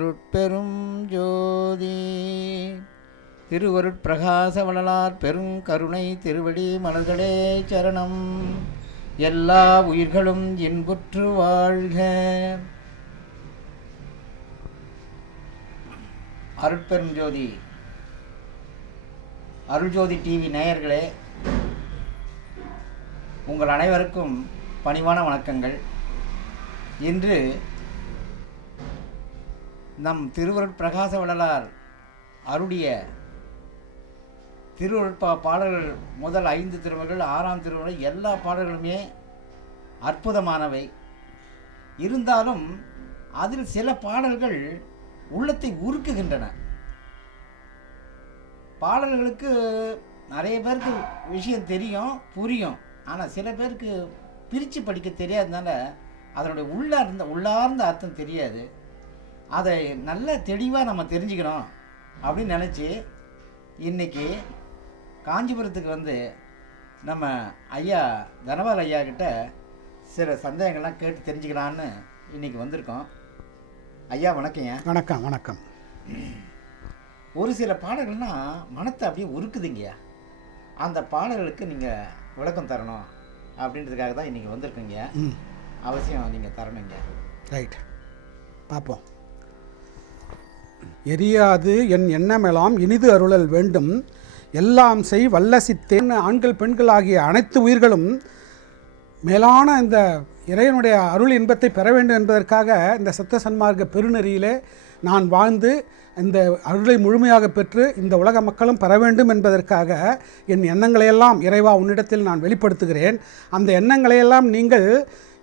அருட்பெரும் ஜோதி திருவருட்பிரகாச வள்ளலார் பெருங்கருணை திருவடி மலர்களே சரணம். எல்லா உயிர்களும் இன்புற்று வாழ்க. அருட்பெரும் ஜோதி அருள்ஜோதி டிவி நேயர்களே, உங்கள் அனைவருக்கும் பணிவான வணக்கங்கள். இன்று நம் திருவருட்பிரகாச வள்ளலார் அருடைய திருவருட்பா பாடல்கள் முதல் 5 திருமுறைகள் 6ஆம் திருமுறை எல்லா பாடல்களுமே அற்புதமானவை. இருந்தாலும் அதில் சில பாடல்கள் உள்ளத்தை உருக்குகின்றன. பாடல்களுக்கு நிறைய பேருக்கு விஷயம் தெரியும், புரியும். ஆனால் சில பேருக்கு பிரித்து படிக்க தெரியாததுனால அதனுடைய உள்ளார்ந்த அர்த்தம் தெரியாது. அதை நல்ல தெளிவாக நம்ம தெரிஞ்சுக்கணும் அப்படின்னு நினச்சி இன்றைக்கி காஞ்சிபுரத்துக்கு வந்து நம்ம ஐயா தனபால் ஐயா கிட்ட சில சந்தேகங்கள்லாம் கேட்டு தெரிஞ்சுக்கலான்னு இன்றைக்கி வந்திருக்கோம். ஐயா வணக்கங்க. வணக்கம். வணக்கம். ஒரு சில பாடல்கள்னால் மனத்தை அப்படியே உருக்குதுங்கய்யா. அந்த பாடல்களுக்கு நீங்கள் விளக்கம் தரணும் அப்படின்றதுக்காக தான் இன்றைக்கி வந்திருக்கீங்க. அவசியம் நீங்கள் தரணுங்க. ரைட், பார்ப்போம். எரியாது என் எண்ணமெல்லாம் இனிது அருளல் வேண்டும், எல்லாம் செய் வல்ல சித்தேன். ஆண்கள் பெண்கள் ஆகிய அனைத்து உயிர்களும் மேலான இந்த இறைவனுடைய அருள் இன்பத்தை பெற வேண்டும் என்பதற்காக இந்த சத்த சன்மார்க்க பெருநெறியிலே நான் வாழ்ந்து இந்த அருளை முழுமையாக பெற்று இந்த உலக மக்களும் பெற வேண்டும் என்பதற்காக என் எண்ணங்களையெல்லாம் இறைவா உன்னிடத்தில் நான் வெளிப்படுத்துகிறேன். அந்த எண்ணங்களையெல்லாம் நீங்கள்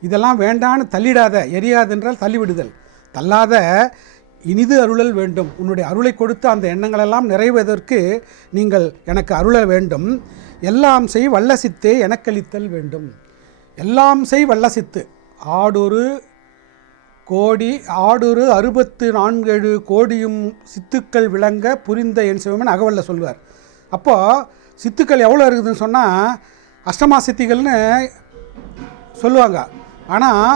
இதெல்லாம் வேண்டான்னு தள்ளிடாத. எரியாது என்றால் தள்ளிவிடுதல், தள்ளாத இனிது அருளல் வேண்டும். உன்னுடைய அருளை கொடுத்து அந்த எண்ணங்களெல்லாம் நிறைவதற்கு நீங்கள் எனக்கு அருள வேண்டும். எல்லாம் செய் வல்ல சித்தே எனக்களித்தல் வேண்டும். எல்லாம் செய் வல்ல சித்து. ஆடொரு கோடி 64 கோடியும் சித்துக்கள் விளங்க புரிந்த என் சிவமன் அகவல்ல சொல்வார். அப்போது சித்துக்கள் எவ்வளோ இருக்குதுன்னு சொன்னால் அஷ்டமா சித்திகள்னு சொல்லுவாங்க. ஆனால்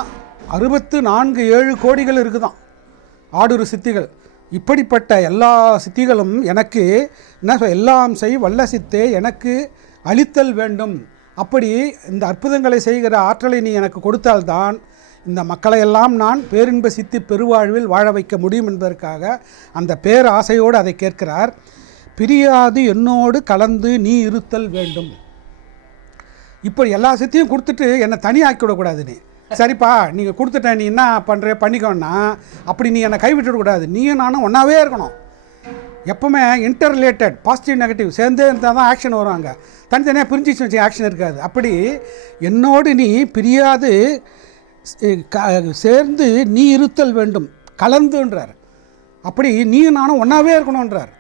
64 கோடிகள் இருக்குதான் ஆடொரு சித்திகள். இப்படிப்பட்ட எல்லா சித்திகளும் எனக்கு என்ன எல்லாம் செய் வல்ல சித்தே எனக்கு அளித்தல் வேண்டும். அப்படி இந்த அற்புதங்களை செய்கிற ஆற்றலை நீ எனக்கு கொடுத்தால்தான் இந்த மக்களையெல்லாம் நான் பேரின்ப சித்தி பெருவாழ்வில் வாழ வைக்க முடியும் என்பதற்காக அந்த பேராசையோடு அதை கேட்கிறார். பிரியாது என்னோடு கலந்து நீ இருத்தல் வேண்டும். இப்போ எல்லா சித்தியும் கொடுத்துட்டு என்னை தனியாக்கி விடக்கூடாது. நீ சரிப்பா நீங்கள் கொடுத்துட்டேன், நீ என்ன பண்ணுற பண்ணிக்கோன்னா அப்படி நீ என்னை கைவிட்டுவிடக்கூடாது. நீயும் நானும் ஒன்றாவே இருக்கணும். எப்போவுமே இன்டர் ரிலேட்டட் பாசிட்டிவ் நெகட்டிவ் சேர்ந்தே இருந்தால் தான் ஆக்ஷன் வருவாங்க. தனித்தனியாக பிரிஞ்சிச்சு வச்சு ஆக்ஷன் இருக்காது. அப்படி என்னோடு நீ பிரியாது சேர்ந்து நீ இருத்தல் வேண்டும், கலந்துன்றார். அப்படி நீயும் நானும் ஒன்றாவே இருக்கணுன்றார்.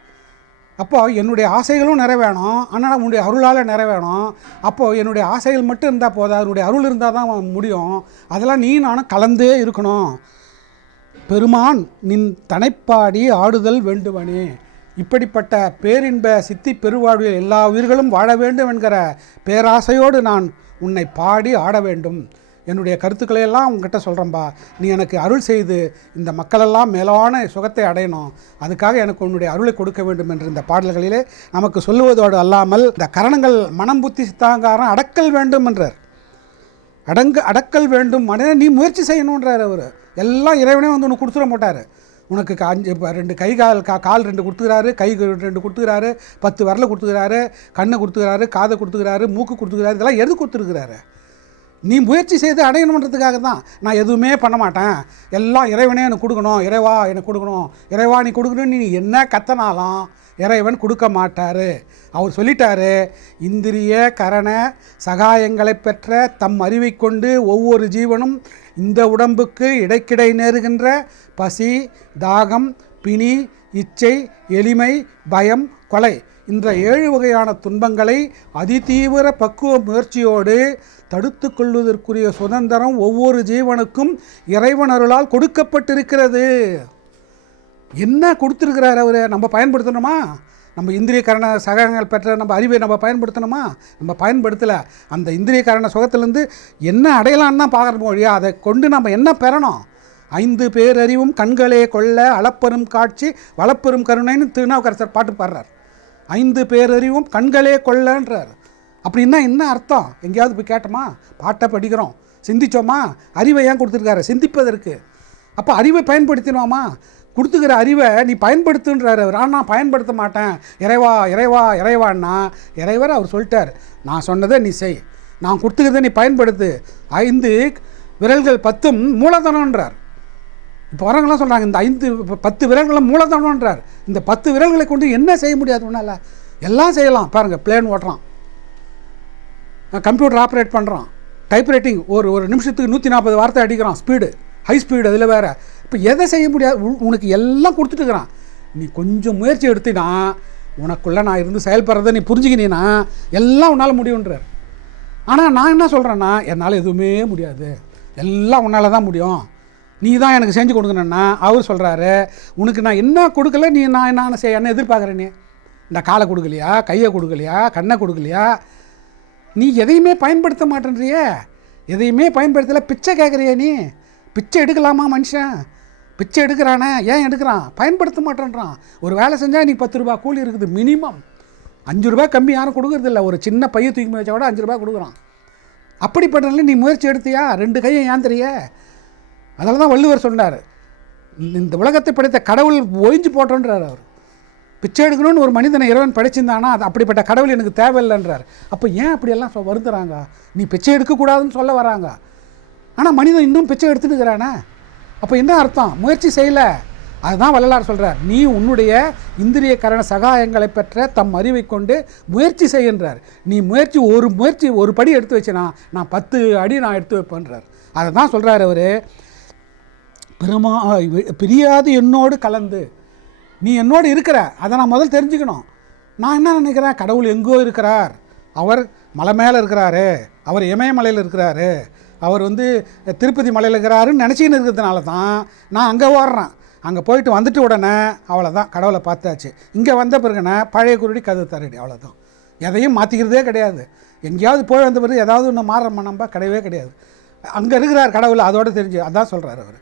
அப்போது என்னுடைய ஆசைகளும் நிறைவேணும், ஆனால் உன்னுடைய அருளால் நிறைவேணும். அப்போது என்னுடைய ஆசைகள் மட்டும் இருந்தால் போதா, அதனுடைய அருள் இருந்தால் தான் முடியும். அதெல்லாம் நீ நானும் கலந்தே இருக்கணும். பெருமான் நின் தனைப்பாடி ஆடுதல் வேண்டுவனே. இப்படிப்பட்ட பேரின்ப சித்தி பெருவாழ்வில் எல்லா உயிர்களும் வாழ வேண்டும் என்கிற பேராசையோடு நான் உன்னை பாடி ஆட வேண்டும். என்னுடைய கருத்துக்களையெல்லாம் உங்ககிட்ட சொல்கிறேன்பா. நீ எனக்கு அருள் செய்து இந்த மக்களெல்லாம் மேலான சுகத்தை அடையணும். அதுக்காக எனக்கு உன்னுடைய அருளை கொடுக்க வேண்டும் என்று இந்த பாடல்களிலே நமக்கு சொல்லுவதோடு அல்லாமல் இந்த கரணங்கள் மனம் புத்தி சித்தாங்காரம் அடக்கல் வேண்டும் என்றார். அடக்கல் வேண்டும் மனித நீ முயற்சி செய்யணுன்றார். அவர் எல்லாம் இறைவனே வந்து உனக்கு கொடுத்துட மாட்டார். உனக்கு 2 கை கால் 2 கொடுத்துக்கிறாரு, கை 2 கொடுத்துக்கிறாரு, 10 விரலை கொடுத்துக்கிறாரு, கண்ணை கொடுத்துக்கிறாரு, காதை கொடுத்துக்கிறாரு, மூக்கு கொடுத்துக்கிறாரு. இதெல்லாம் எது கொடுத்துருக்கிறாரு? நீ முயற்சி செய்து அடையணுன்றதுக்காக தான். நான் எதுவுமே பண்ண மாட்டேன், எல்லாம் இறைவனே எனக்கு கொடுக்கணும், இறைவா எனக்கு கொடுக்கணும், இறைவா நீ கொடுக்கணும்னு நீ என்ன கத்தனாலும் இறைவன் கொடுக்க மாட்டார். அவர் சொல்லிட்டாரு, இந்திரிய கரண சகாயங்களை பெற்ற தம் அறிவை கொண்டு ஒவ்வொரு ஜீவனும் இந்த உடம்புக்கு இடைக்கிடை நேருகின்ற பசி, தாகம், பிணி, இச்சை, எளிமை, பயம், கொலை இந்த 7 வகையான துன்பங்களை அதிதீவிர பக்குவ முயற்சியோடு தடுத்து கொள்வதற்குரிய சுதந்திரம் ஒவ்வொரு ஜீவனுக்கும் இறைவன் அருளால் கொடுக்கப்பட்டிருக்கிறது. என்ன கொடுத்துருக்கிறார் அவர்? நம்ம பயன்படுத்தணுமா? நம்ம இந்திரிய கரண சகங்கள் பெற்ற நம்ம அறிவை நம்ம பயன்படுத்தணுமா? நம்ம பயன்படுத்தலை. அந்த இந்திரிய கரண சுகத்திலேருந்து என்ன அடையலான்னு தான் பார்க்குற மொழியா, அதை கொண்டு நம்ம என்ன பெறணும்? 5 பேரறிவும் கண்களே கொள்ள அளப்பெரும் காட்சி வளப்பெரும் கருணைன்னு திருநாவுக்கரசர் பாட்டு பாடுறார். 5 பேரறிவும் கண்களே கொள்ளன்றார். அப்படின்னா என்ன அர்த்தம்? எங்கேயாவது போய் கேட்டோமா? பாட்டை படிக்கிறோம், சிந்திச்சோமா? அறிவை ஏன் கொடுத்துருக்காரு? சிந்திப்பதற்கு. அப்போ அறிவை பயன்படுத்தினோமா? கொடுத்துக்கிற அறிவை நீ பயன்படுத்துன்றார் அவர். ஆனால் நான் பயன்படுத்த மாட்டேன், இறைவா இறைவா இறைவான்னா இறைவர் அவர் சொல்லிட்டார், நான் சொன்னதை நீ செய், நான் கொடுத்துக்கிறத நீ பயன்படுத்து. 5 விரல்கள் 10 மூலதனன்றார். இப்போ வரவங்களாம் சொல்கிறாங்க இந்த 10 விரல்களும் மூலதனன்றார். இந்த 10 விரல்களை கொண்டு என்ன செய்ய முடியாது உன்னால்? எல்லாம் செய்யலாம். பாருங்கள், பிளேன் ஓட்டுறான், கம்ப்யூட்டர் ஆப்ரேட் பண்ணுறான், டைப்ரைட்டிங் ஒரு நிமிஷத்துக்கு 140 வார்த்தை அடிக்கிறான், ஸ்பீடு, ஹை ஸ்பீடு. அதில் வேறு இப்போ எதை செய்ய முடியாது? உனக்கு எல்லாம் கொடுத்துட்டுக்கிறான். நீ கொஞ்சம் முயற்சி எடுத்தினா உனக்குள்ளே நான் இருந்து செயல்படுறதை நீ புரிஞ்சுக்கினீன்னா எல்லாம் உன்னால் முடியுன்றார். ஆனால் நான் என்ன சொல்கிறேன்னா, என்னால் எதுவுமே முடியாது, எல்லாம் உன்னால் தான் முடியும், நீ தான் எனக்கு செஞ்சு கொடுக்கணுன்னா அவர் சொல்கிறாரு, உனக்கு நான் என்ன கொடுக்கல, நீ நான் என்ன செய்ய என்ன எதிர்பார்க்குறேன்? நீ இந்த காலை கொடுக்கலையா, கையை கொடுக்கலையா, கண்ணை கொடுக்கலையா? நீ எதையுமே பயன்படுத்த மாட்டேன்றியே, எதையுமே பயன்படுத்தலை, பிச்சை கேட்குறிய நீ? பிச்சை எடுக்கலாமா மனுஷன்? பிச்சை எடுக்கிறானே, ஏன் எடுக்கிறான்? பயன்படுத்த மாட்டேன்றான். ஒரு வேலை செஞ்சால் நீ 10 ரூபா கூலி இருக்குது மினிமம். 5 ரூபா கம்மி யாரும் கொடுக்குறதில்ல. ஒரு சின்ன பைய தூக்கி வச்சா கூட 5 ரூபா கொடுக்குறான். அப்படிப்பட்டனால நீ முயற்சி எடுத்தியா? 2 கையை ஏன் தெரிய? அதில் தான் வள்ளுவர் சொன்னார், இந்த உலகத்தை படைத்த கடவுள் ஒழிஞ்சு போட்டோன்றார் அவர். பிச்சை எடுக்கணும்னு ஒரு மனிதனை இறைவன் படைச்சிருந்தானா அது அப்படிப்பட்ட கடவுள் எனக்கு தேவையில்லைன்றார். அப்போ ஏன் அப்படியெல்லாம் வருந்துறாங்க? நீ பிச்சை எடுக்கக்கூடாதுன்னு சொல்ல வராங்க, ஆனால் மனிதன் இன்னும் பிச்சை எடுத்துட்டு இருக்கிறானே. அப்போ என்ன அர்த்தம்? முயற்சி செய்யலை. அதுதான் வள்ளலார் சொல்கிறார், நீ உன்னுடைய இந்திரிய கரண சகாயங்களை பெற்ற தம் அறிவை கொண்டு முயற்சி செய்கின்றார். நீ முயற்சி ஒரு படி எடுத்து வச்சுனா நான் 10 அடி நான் எடுத்து வைப்பேன்றார். அதை தான் சொல்கிறார் அவர், பிரியாது என்னோடு கலந்து. நீ என்னோடு இருக்கிற, அதை நான் முதல் தெரிஞ்சுக்கணும். நான் என்ன நினைக்கிறேன், கடவுள் எங்கோ இருக்கிறார், அவர் மலை மேலே இருக்கிறாரு, அவர் இமயமலையில் இருக்கிறாரு, அவர் திருப்பதி மலையில் இருக்கிறாருன்னு நினச்சின்னு இருக்கிறதுனால தான் நான் அங்கே ஓடுறேன். அங்கே போயிட்டு வந்துட்டு உடனே அவ்வளோதான், கடவுளை பார்த்தாச்சு. இங்கே வந்த பிறகுனா பழைய குருடி கதை தரடி, அவ்வளோதான். எதையும் மாற்றிக்கிறதே கிடையாது. எங்கேயாவது போய் வந்த பிறகு ஏதாவது ஒன்று மாறுறோமா? நம்ம கிடையவே கிடையாது. அங்கே இருக்கிறார் கடவுள், அதோடு தெரிஞ்சு. அதான் சொல்கிறார் அவர்.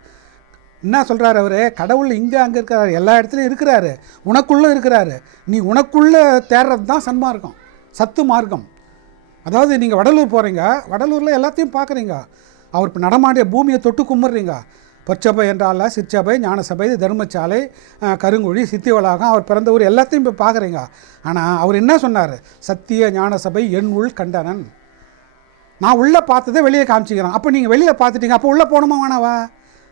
என்ன சொல்கிறார் அவர்? கடவுள் அங்கே இருக்கிறார், எல்லா இடத்துலையும் இருக்கிறாரு, உனக்குள்ளே இருக்கிறாரு. நீ உனக்குள்ளே தேடுறது தான் சன்மார்க்கம், சத்து மார்க்கம். அதாவது நீங்கள் வடலூர் போகிறீங்க, வடலூரில் எல்லாத்தையும் பார்க்குறீங்க, அவர் இப்போ நடமாடிய பூமியை தொட்டு கும்பிட்றீங்க. பொற்சபை என்றால சிற்சபை, ஞானசபை, தர்மசாலை, கருங்குழி, சித்தி வளாகம், அவர் பிறந்த ஊர் எல்லாத்தையும் இப்போ பார்க்குறீங்க. ஆனால் அவர் என்ன சொன்னார்? சத்திய ஞானசபை என் உள் கண்டனன். நான் உள்ளே பார்த்ததை வெளியே காமிச்சிக்கிறேன். அப்போ நீங்கள் வெளியே பார்த்துட்டீங்க, அப்போ உள்ளே போகணுமா வேணாவா?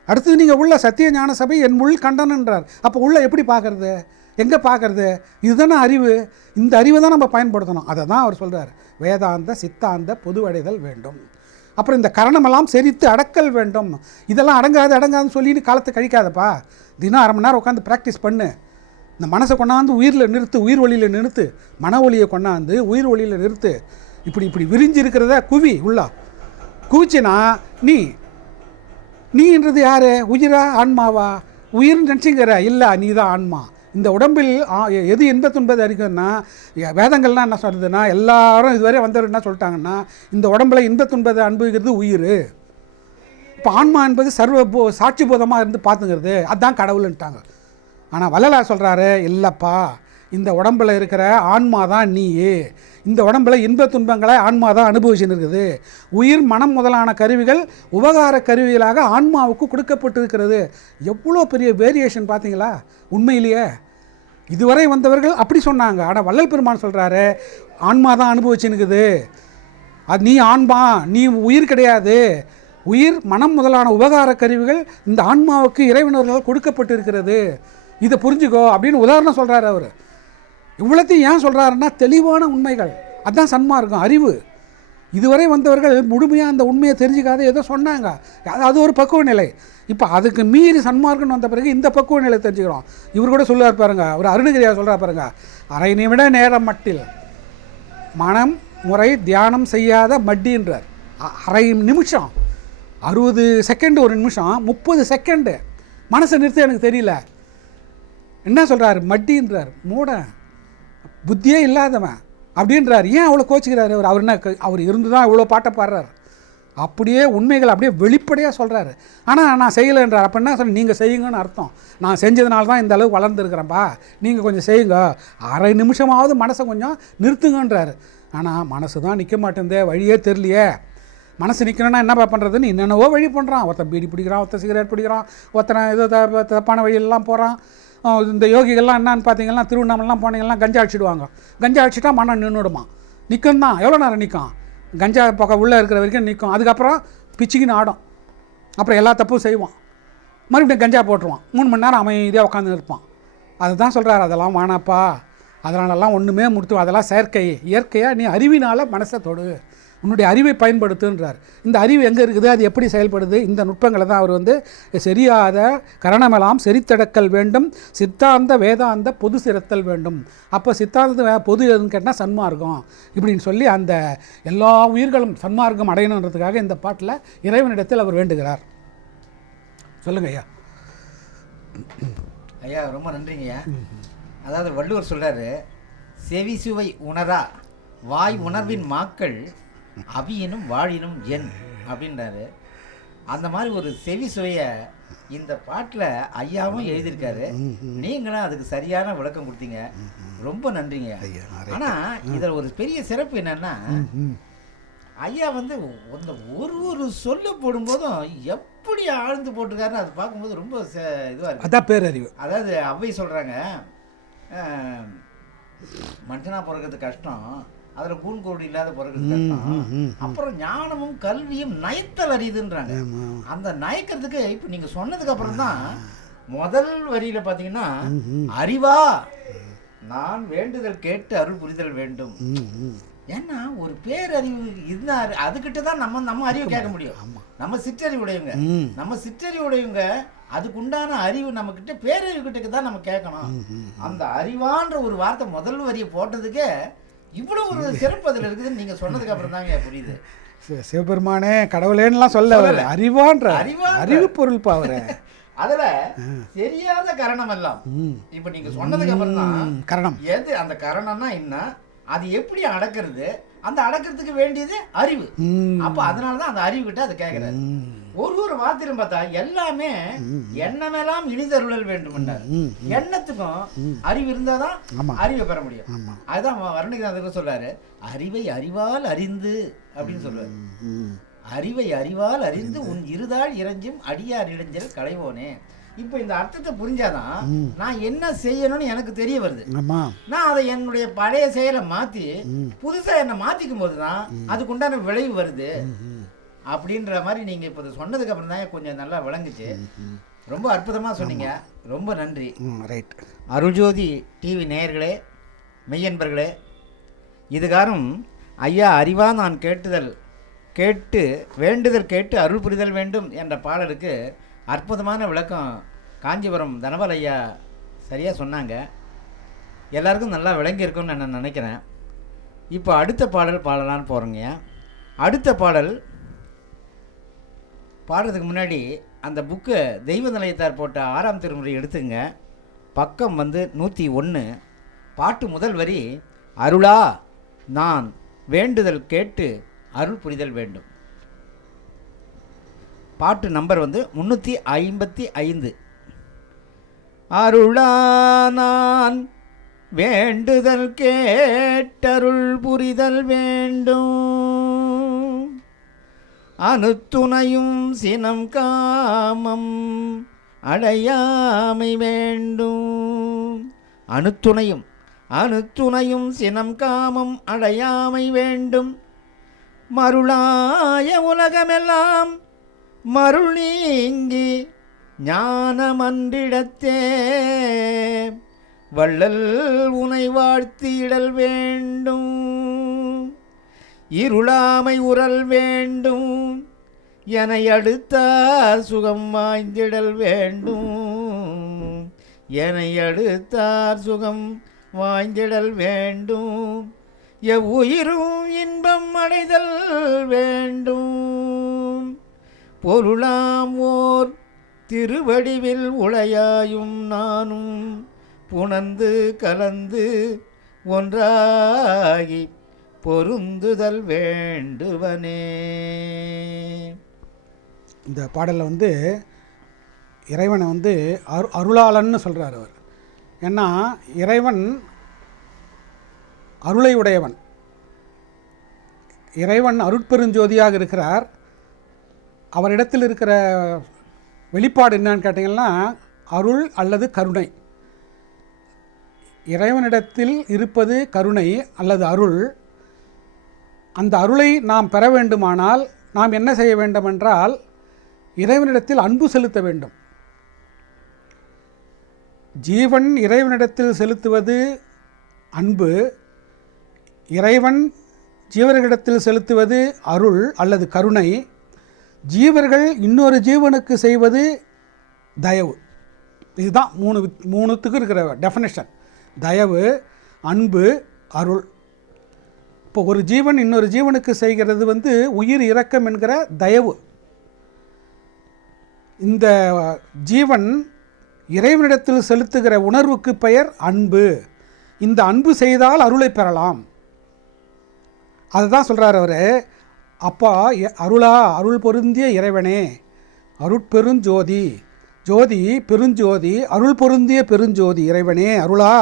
அடுத்தது நீங்கள் உள்ள சத்திய ஞான சபை என் உள் கண்டனன்றார். அப்போ உள்ள எப்படி பார்க்குறது? எங்கே பார்க்குறது? இதுதானே அறிவு. இந்த அறிவை தான் நம்ம பயன்படுத்தணும். அதை தான் அவர் சொல்கிறார், வேதாந்த சித்தாந்த பொதுவடைதல் வேண்டும். அப்புறம் இந்த கரணமெல்லாம் செரித்து அடக்கல் வேண்டும். இதெல்லாம் அடங்காதுன்னு சொல்லிட்டு காலத்தை கழிக்காதப்பா. தினம் 1/2 மணி நேரம் உட்காந்து ப்ராக்டிஸ் பண்ணு. இந்த மனசை கொண்டாந்து உயிரில் நிறுத்து, உயிர் ஒளியில் நிறுத்து, மன ஒளியை கொண்டாந்து உயிர் ஒளியில் நிறுத்து. இப்படி விரிஞ்சு இருக்கிறத குவிச்சினா நீன்றது யார்? உயிரா ஆன்மாவா? உயிர்னு நினச்சிங்கிற இல்லை, நீ தான் ஆன்மா. இந்த உடம்பில் எது இன்பத்துன்பது அறிக்குதுன்னா, வேதங்கள்லாம் என்ன சொல்கிறதுன்னா, எல்லாரும் இதுவரை வந்தவர் என்ன சொல்லிட்டாங்கன்னா, இந்த உடம்புல இன்பத்துன்பதை அனுபவிக்கிறது உயிர். இப்போ ஆன்மா என்பது சாட்சி போதமாக இருந்து பார்த்துங்கிறது, அதுதான் கடவுள்ன்ட்டாங்க. ஆனால் வள்ளலார் சொல்கிறாரு, இல்லைப்பா, இந்த உடம்பில் இருக்கிற ஆன்மா தான் நீ. இந்த உடம்பில் இன்ப துன்பங்களை ஆன்மா தான் அனுபவிச்சுன்னு இருக்குது. உயிர் மனம் முதலான கருவிகள் உபகார கருவிகளாக ஆன்மாவுக்கு கொடுக்கப்பட்டிருக்கிறது. எவ்வளோ பெரிய வேரியேஷன் பார்த்தீங்களா? உண்மையிலேயே இதுவரை வந்தவர்கள் அப்படி சொன்னாங்க. ஆனால் வள்ளல் பெருமான் சொல்கிறாரு, ஆன்மா தான் அனுபவிச்சுன்னுக்குது, அது நீ ஆன்மா, நீ உயிர் கிடையாது. உயிர் மனம் முதலான உபகார கருவிகள் இந்த ஆன்மாவுக்கு இறைவனர்களால் கொடுக்கப்பட்டிருக்கிறது, இதை புரிஞ்சுக்கோ அப்படின்னு உதாரணம் சொல்கிறார் அவர். இவ்வளோத்தையும் ஏன் சொல்கிறாருன்னா, தெளிவான உண்மைகள், அதுதான் சன்மார்க்கம், அறிவு. இதுவரை வந்தவர்கள் முழுமையாக அந்த உண்மையை தெரிஞ்சுக்காத ஏதோ சொன்னாங்க, அது ஒரு பக்குவ நிலை. இப்போ அதுக்கு மீறி சன்மார்க்கம் வந்த பிறகு இந்த பக்குவ நிலை தெரிஞ்சுக்கிறோம். இவர் கூட சொல்லுவார் பாருங்க, ஒரு அருணகிரியார் சொல்கிறார் பாருங்க, அரை நிமிட நேரம் மட்டில் மனம் முறை தியானம் செய்யாத மட்டின்றார். அரை நிமிஷம், 60 செகண்டு ஒரு நிமிஷம், 30 செகண்டு மனசை நிறுத்த எனக்கு தெரியல. என்ன சொல்கிறார்? மட்டின்றார், மூட புத்தியே இல்லாதவன் அப்படின்றார். ஏன் அவ்வளோ கோச்சிக்கிறார் அவர்? என்ன அவர் இருந்து தான் இவ்வளோ பாட்டை பாடுறார். அப்படியே உண்மைகளை அப்படியே வெளிப்படையாக சொல்கிறாரு. ஆனால் நான் செய்யலைன்றார். அப்போ என்ன சொல்ல, நீங்கள் செய்யுங்கன்னு அர்த்தம். நான் செஞ்சதுனால தான் இந்த அளவுக்கு வளர்ந்துருக்கிறேன்ப்பா, நீங்கள் கொஞ்சம் செய்யுங்க, அரை நிமிஷமாவது மனசை கொஞ்சம் நிறுத்துங்கன்றாரு. ஆனால் மனசு தான் நிற்க மாட்டேங்குதே, வழியே தெரியலையே. மனசு நிற்கணும்னா என்னப்பா பண்ணுறதுன்னு என்னென்னவோ வழி பண்ணுறான். ஒருத்தன் பீடி பிடிக்கிறான், ஒருத்தன் சிகரெட் பிடிக்கிறான், ஒருத்தனை ஏதோ தப்பான வழியெல்லாம் போகிறான். இந்த யோகிகள்லாம் என்னன்னு பார்த்தீங்கன்னா, திருவண்ணாமலாம் போனீங்கன்னா கஞ்சா அடிச்சிடுவாங்க. கஞ்சா அடிச்சிட்டா மனம் நின்றுடுமா, நிற்கும் தான். எவ்வளோ நேரம் நிற்கும்? கஞ்சா பக்கம் உள்ளே இருக்கிற வரைக்கும் நிற்கும். அதுக்கப்புறம் பிச்சுக்கின்னு ஆடும், அப்புறம் எல்லா தப்பும் செய்வான், மறுபடியும் கஞ்சா போட்டுருவான். 3 மணி நேரம் அமைதியாக உட்காந்து இருப்பான். அதுதான் சொல்கிறார், அதெல்லாம் வேணாப்பா, அதனாலலாம் ஒன்றுமே முடித்து, அதெல்லாம் செயற்கை. இயற்கையாக நீ அறிவினால் மனசை தொடு, உன்னுடைய அறிவை பயன்படுத்துன்றார். இந்த அறிவு எங்கே இருக்குது, அது எப்படி செயல்படுது, இந்த நுட்பங்களை தான் அவர் சரியாத கரணமெல்லாம் செறித்தடக்கல் வேண்டும், சித்தாந்த வேதாந்த பொது சிறத்தல் வேண்டும். அப்போ சித்தாந்த பொது எதுன்னு கேட்டால் சன்மார்க்கம் இப்படின்னு சொல்லி அந்த எல்லா உயிர்களும் சன்மார்க்கம் அடையணுன்றதுக்காக இந்த பாட்டில் இறைவனிடத்தில் அவர் வேண்டுகிறார். சொல்லுங்க ஐயா. ஐயா ரொம்ப நன்றிங்க ஐயா. அதாவது வள்ளுவர் சொல்கிறாரு, செவி சுவை உணரா வாய் உணர்வின் மாக்கள் அவியினும் வாழினும் என் அப்படின்றாரு. அந்த மாதிரி ஒரு செவி சுவையை இந்த பாட்டில் ஐயாவும் எழுதியிருக்காரு. நீங்களும் அதுக்கு சரியான விளக்கம் கொடுத்தீங்க. ரொம்ப நன்றிங்க. ஆனால் இதில் ஒரு பெரிய சிறப்பு என்னன்னா, ஐயா அந்த ஒரு சொல்லு போடும்போதும் எப்படி ஆழ்ந்து போட்டிருக்காருன்னு அது பார்க்கும்போது ரொம்ப இதுவாக இருக்கு. அதான் பேரறிவு. அதாவது அவ்வை சொல்கிறாங்க, மனுஷனா பிறக்கிறது கஷ்டம், அதில் கூன்கோடு இல்லாத பிறக்கிறது கஷ்டம், அப்புறம் ஞானமும் கல்வியும் நயத்தல் அறியுதுன்றாங்க. அந்த நயக்கிறதுக்கு இப்போ நீங்கள் சொன்னதுக்கு அப்புறம் தான் முதல் வரியில பார்த்தீங்கன்னா, அறிவா நான் வேண்டுதல் கேட்டு அருள் புரிதல் வேண்டும். ஏன்னா ஒரு பேரறிவு இருந்தார், அதுக்கிட்ட தான் நம்ம அறிவு கேட்க முடியும். நம்ம சிற்றறிவுடையவங்க, நம்ம சிற்றறிவுடையவங்க, அதுக்குண்டான அறிவு நம்ம கிட்ட பேரறிவு கிட்ட தான் நம்ம கேட்கணும். அந்த அறிவான்ற ஒரு வார்த்தை முதல் வரியை போட்டதுக்கே இவ்வளவு ஒரு சிறப்பு அதில் இருக்குதுன்னு நீங்க சொன்னதுக்கு அப்புறம் தாங்க புரியுது. சிவபெருமானே கடவுளேன்னுலாம் சொல்ல அறிவான்ற அறிவு பொருள் பாவர அதுல தெரியாத கரணம் எல்லாம் இப்ப நீங்க சொன்னதுக்கு அப்புறம் தான் கரணம் எது அந்த கரணம்னா என்ன, அது எப்படி அடக்கிறது, அந்த அடக்கிறதுக்கு வேண்டியது அறிவு. அப்ப அதனாலதான் அந்த அறிவு கிட்ட அதை கேட்கிறாரு. ஒரு வார்த்தையிலும் பார்த்தா எல்லாமே எண்ணமெல்லாம் இனிதருளல் வேண்டும். எண்ணத்துக்கும் அறிவு இருந்தாதான் அறிவை பெற முடியும். அதுதான் வருணிகநாதர் சொல்றாரு, அறிவை அறிவால் அறிந்து அப்படின்னு சொல்றாரு. அறிவை அறிவால் அறிந்து உன் இருதாள் இறைஞ்சும் அடியார் இளைஞர் களைவோனே. இப்போ இந்த அர்த்தத்தை புரிஞ்சாதான் நான் என்ன செய்யணும்னு எனக்கு தெரிய வருது. நான் அதை என்னுடைய பழைய செயலை மாத்தி புதுசா என்ன மாத்திக்கும் போதுதான் அதுக்கு உண்டான விளைவு வருது அப்படின்ற மாதிரி நீங்க இப்போ சொன்னதுக்கு அப்புறம் தான் கொஞ்சம் நல்லா விளங்குச்சு. ரொம்ப அற்புதமா சொன்னீங்க, ரொம்ப நன்றி. ரைட். அருள்ஜோதி டிவி நேயர்களே, மெய்யன்பர்களே, இதுகாரும் ஐயா அறிவா நான் கேட்டு வேண்டுதல் கேட்டு அருள் புரிதல் வேண்டும் என்ற பாடலுக்கு அற்புதமான விளக்கம் காஞ்சிபுரம் தனபால் ஐயா சரியாக சொன்னாங்க. எல்லாருக்கும் நல்லா விளங்கியிருக்கும்னு நான் நினைக்கிறேன். இப்போ அடுத்த பாடல் பாடலான்னு போகிறோங்க. அடுத்த பாடல் பாடுறதுக்கு முன்னாடி அந்த புக்கு தெய்வ நிலையத்தார் போட்ட 6ஆம் திருமுறை எடுத்துங்க. பக்கம் 101, பாட்டு முதல் வரி, அருளா நான் வேண்டுதல் கேட்டு அருள் புரிதல் வேண்டும். பாட்டு நம்பர் 355. அருளா நான் வேண்டுதல் கேட்டருள் புரிதல் வேண்டும், அனுத்துணையும் சினம் காமம் அடையாமை வேண்டும். அனுத்துணையும் சினம் காமம் அடையாமை வேண்டும். மருளாய உலகமெல்லாம் மருள் நீங்கி ஞானமன்றிடத்தே வள்ளல் உனை வாழ்த்திடல் வேண்டும். இருளாமை உறல் வேண்டும் என அடுத்தார் சுகம் வாய்ந்திடல் வேண்டும். அடுத்தார் சுகம் வாய்ந்திடல் வேண்டும். எவ்வுயிரும் இன்பம் அடைதல் வேண்டும். பொருளாம் ஓர் திருவடிவில் உளையாயும் நானும் புணர்ந்து கலந்து ஒன்றாகி பொருந்துதல் வேண்டுவனே. இந்த பாடலில் வந்து இறைவனை வந்து அருளாளன்னு சொல்கிறார் அவர். ஏன்னா இறைவன் அருளை உடையவன், இறைவன் அருட்பெருஞ்சோதியாக இருக்கிறார். அவரிடத்தில் இருக்கிற வெளிப்பாடு என்னன்னு கேட்டிங்கன்னா அருள் அல்லது கருணை. இறைவனிடத்தில் இருப்பது கருணை அல்லது அருள். அந்த அருளை நாம் பெற வேண்டுமானால் நாம் என்ன செய்ய வேண்டும் என்றால் இறைவனிடத்தில் அன்பு செலுத்த வேண்டும். ஜீவன் இறைவனிடத்தில் செலுத்துவது அன்பு, இறைவன் ஜீவர்களிடத்தில் செலுத்துவது அருள் அல்லது கருணை, ஜீவர்கள் இன்னொரு ஜீவனுக்கு செய்வது தயவு. இதுதான் மூணுத்துக்கு இருக்கிற டெஃபினேஷன். தயவு, அன்பு, அருள். இப்போ ஒரு ஜீவன் இன்னொரு ஜீவனுக்கு செய்கிறது வந்து உயிர் இரக்கம் என்கிற தயவு. இந்த ஜீவன் இறைவனிடத்தில் செலுத்துகிற உணர்வுக்கு பெயர் அன்பு. இந்த அன்பு செய்தால் அருளை பெறலாம். அதுதான் சொல்கிறார் அவர். அப்பா அருளா, அருள் பொருந்திய இறைவனே, அருட்பெருஞ்சோதி, ஜோதி பெருஞ்சோதி, அருள் பொருந்திய பெருஞ்சோதி இறைவனே அருளா,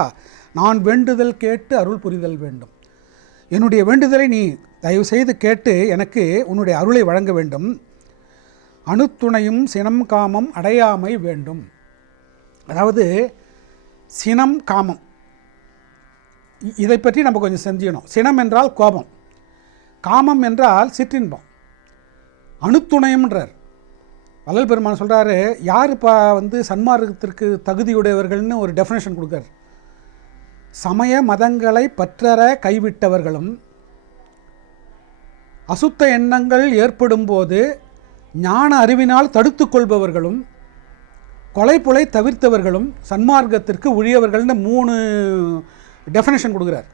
நான் வேண்டுதல் கேட்டு அருள் புரிதல் வேண்டும். என்னுடைய வேண்டுதலை நீ தயவு செய்து கேட்டு எனக்கு உன்னுடைய அருளை வழங்க வேண்டும். அணுத்துணையும் சினம் காமம் அடையாமை வேண்டும். அதாவது சினம் காமம் இதை பற்றி நம்ம கொஞ்சம் செஞ்சிடணும். சினம் என்றால் கோபம், காமம் என்றால் சிற்றின்பம். அணுத்துணையம்ன்றார் வள்ளல் பெருமான். சொல்கிறாரு, யார் இப்போ வந்து சன்மார்க்கத்திற்கு தகுதியுடையவர்கள்னு ஒரு டெஃபினேஷன் கொடுக்கார். சமய மதங்களை பற்றற கைவிட்டவர்களும், அசுத்த எண்ணங்கள் ஏற்படும் போது ஞான அறிவினால் தடுத்து கொள்பவர்களும், கொலை புலை தவிர்த்தவர்களும் சன்மார்க்கத்திற்கு உரியவர்கள்னு 3 டெஃபினேஷன் கொடுக்குறார்.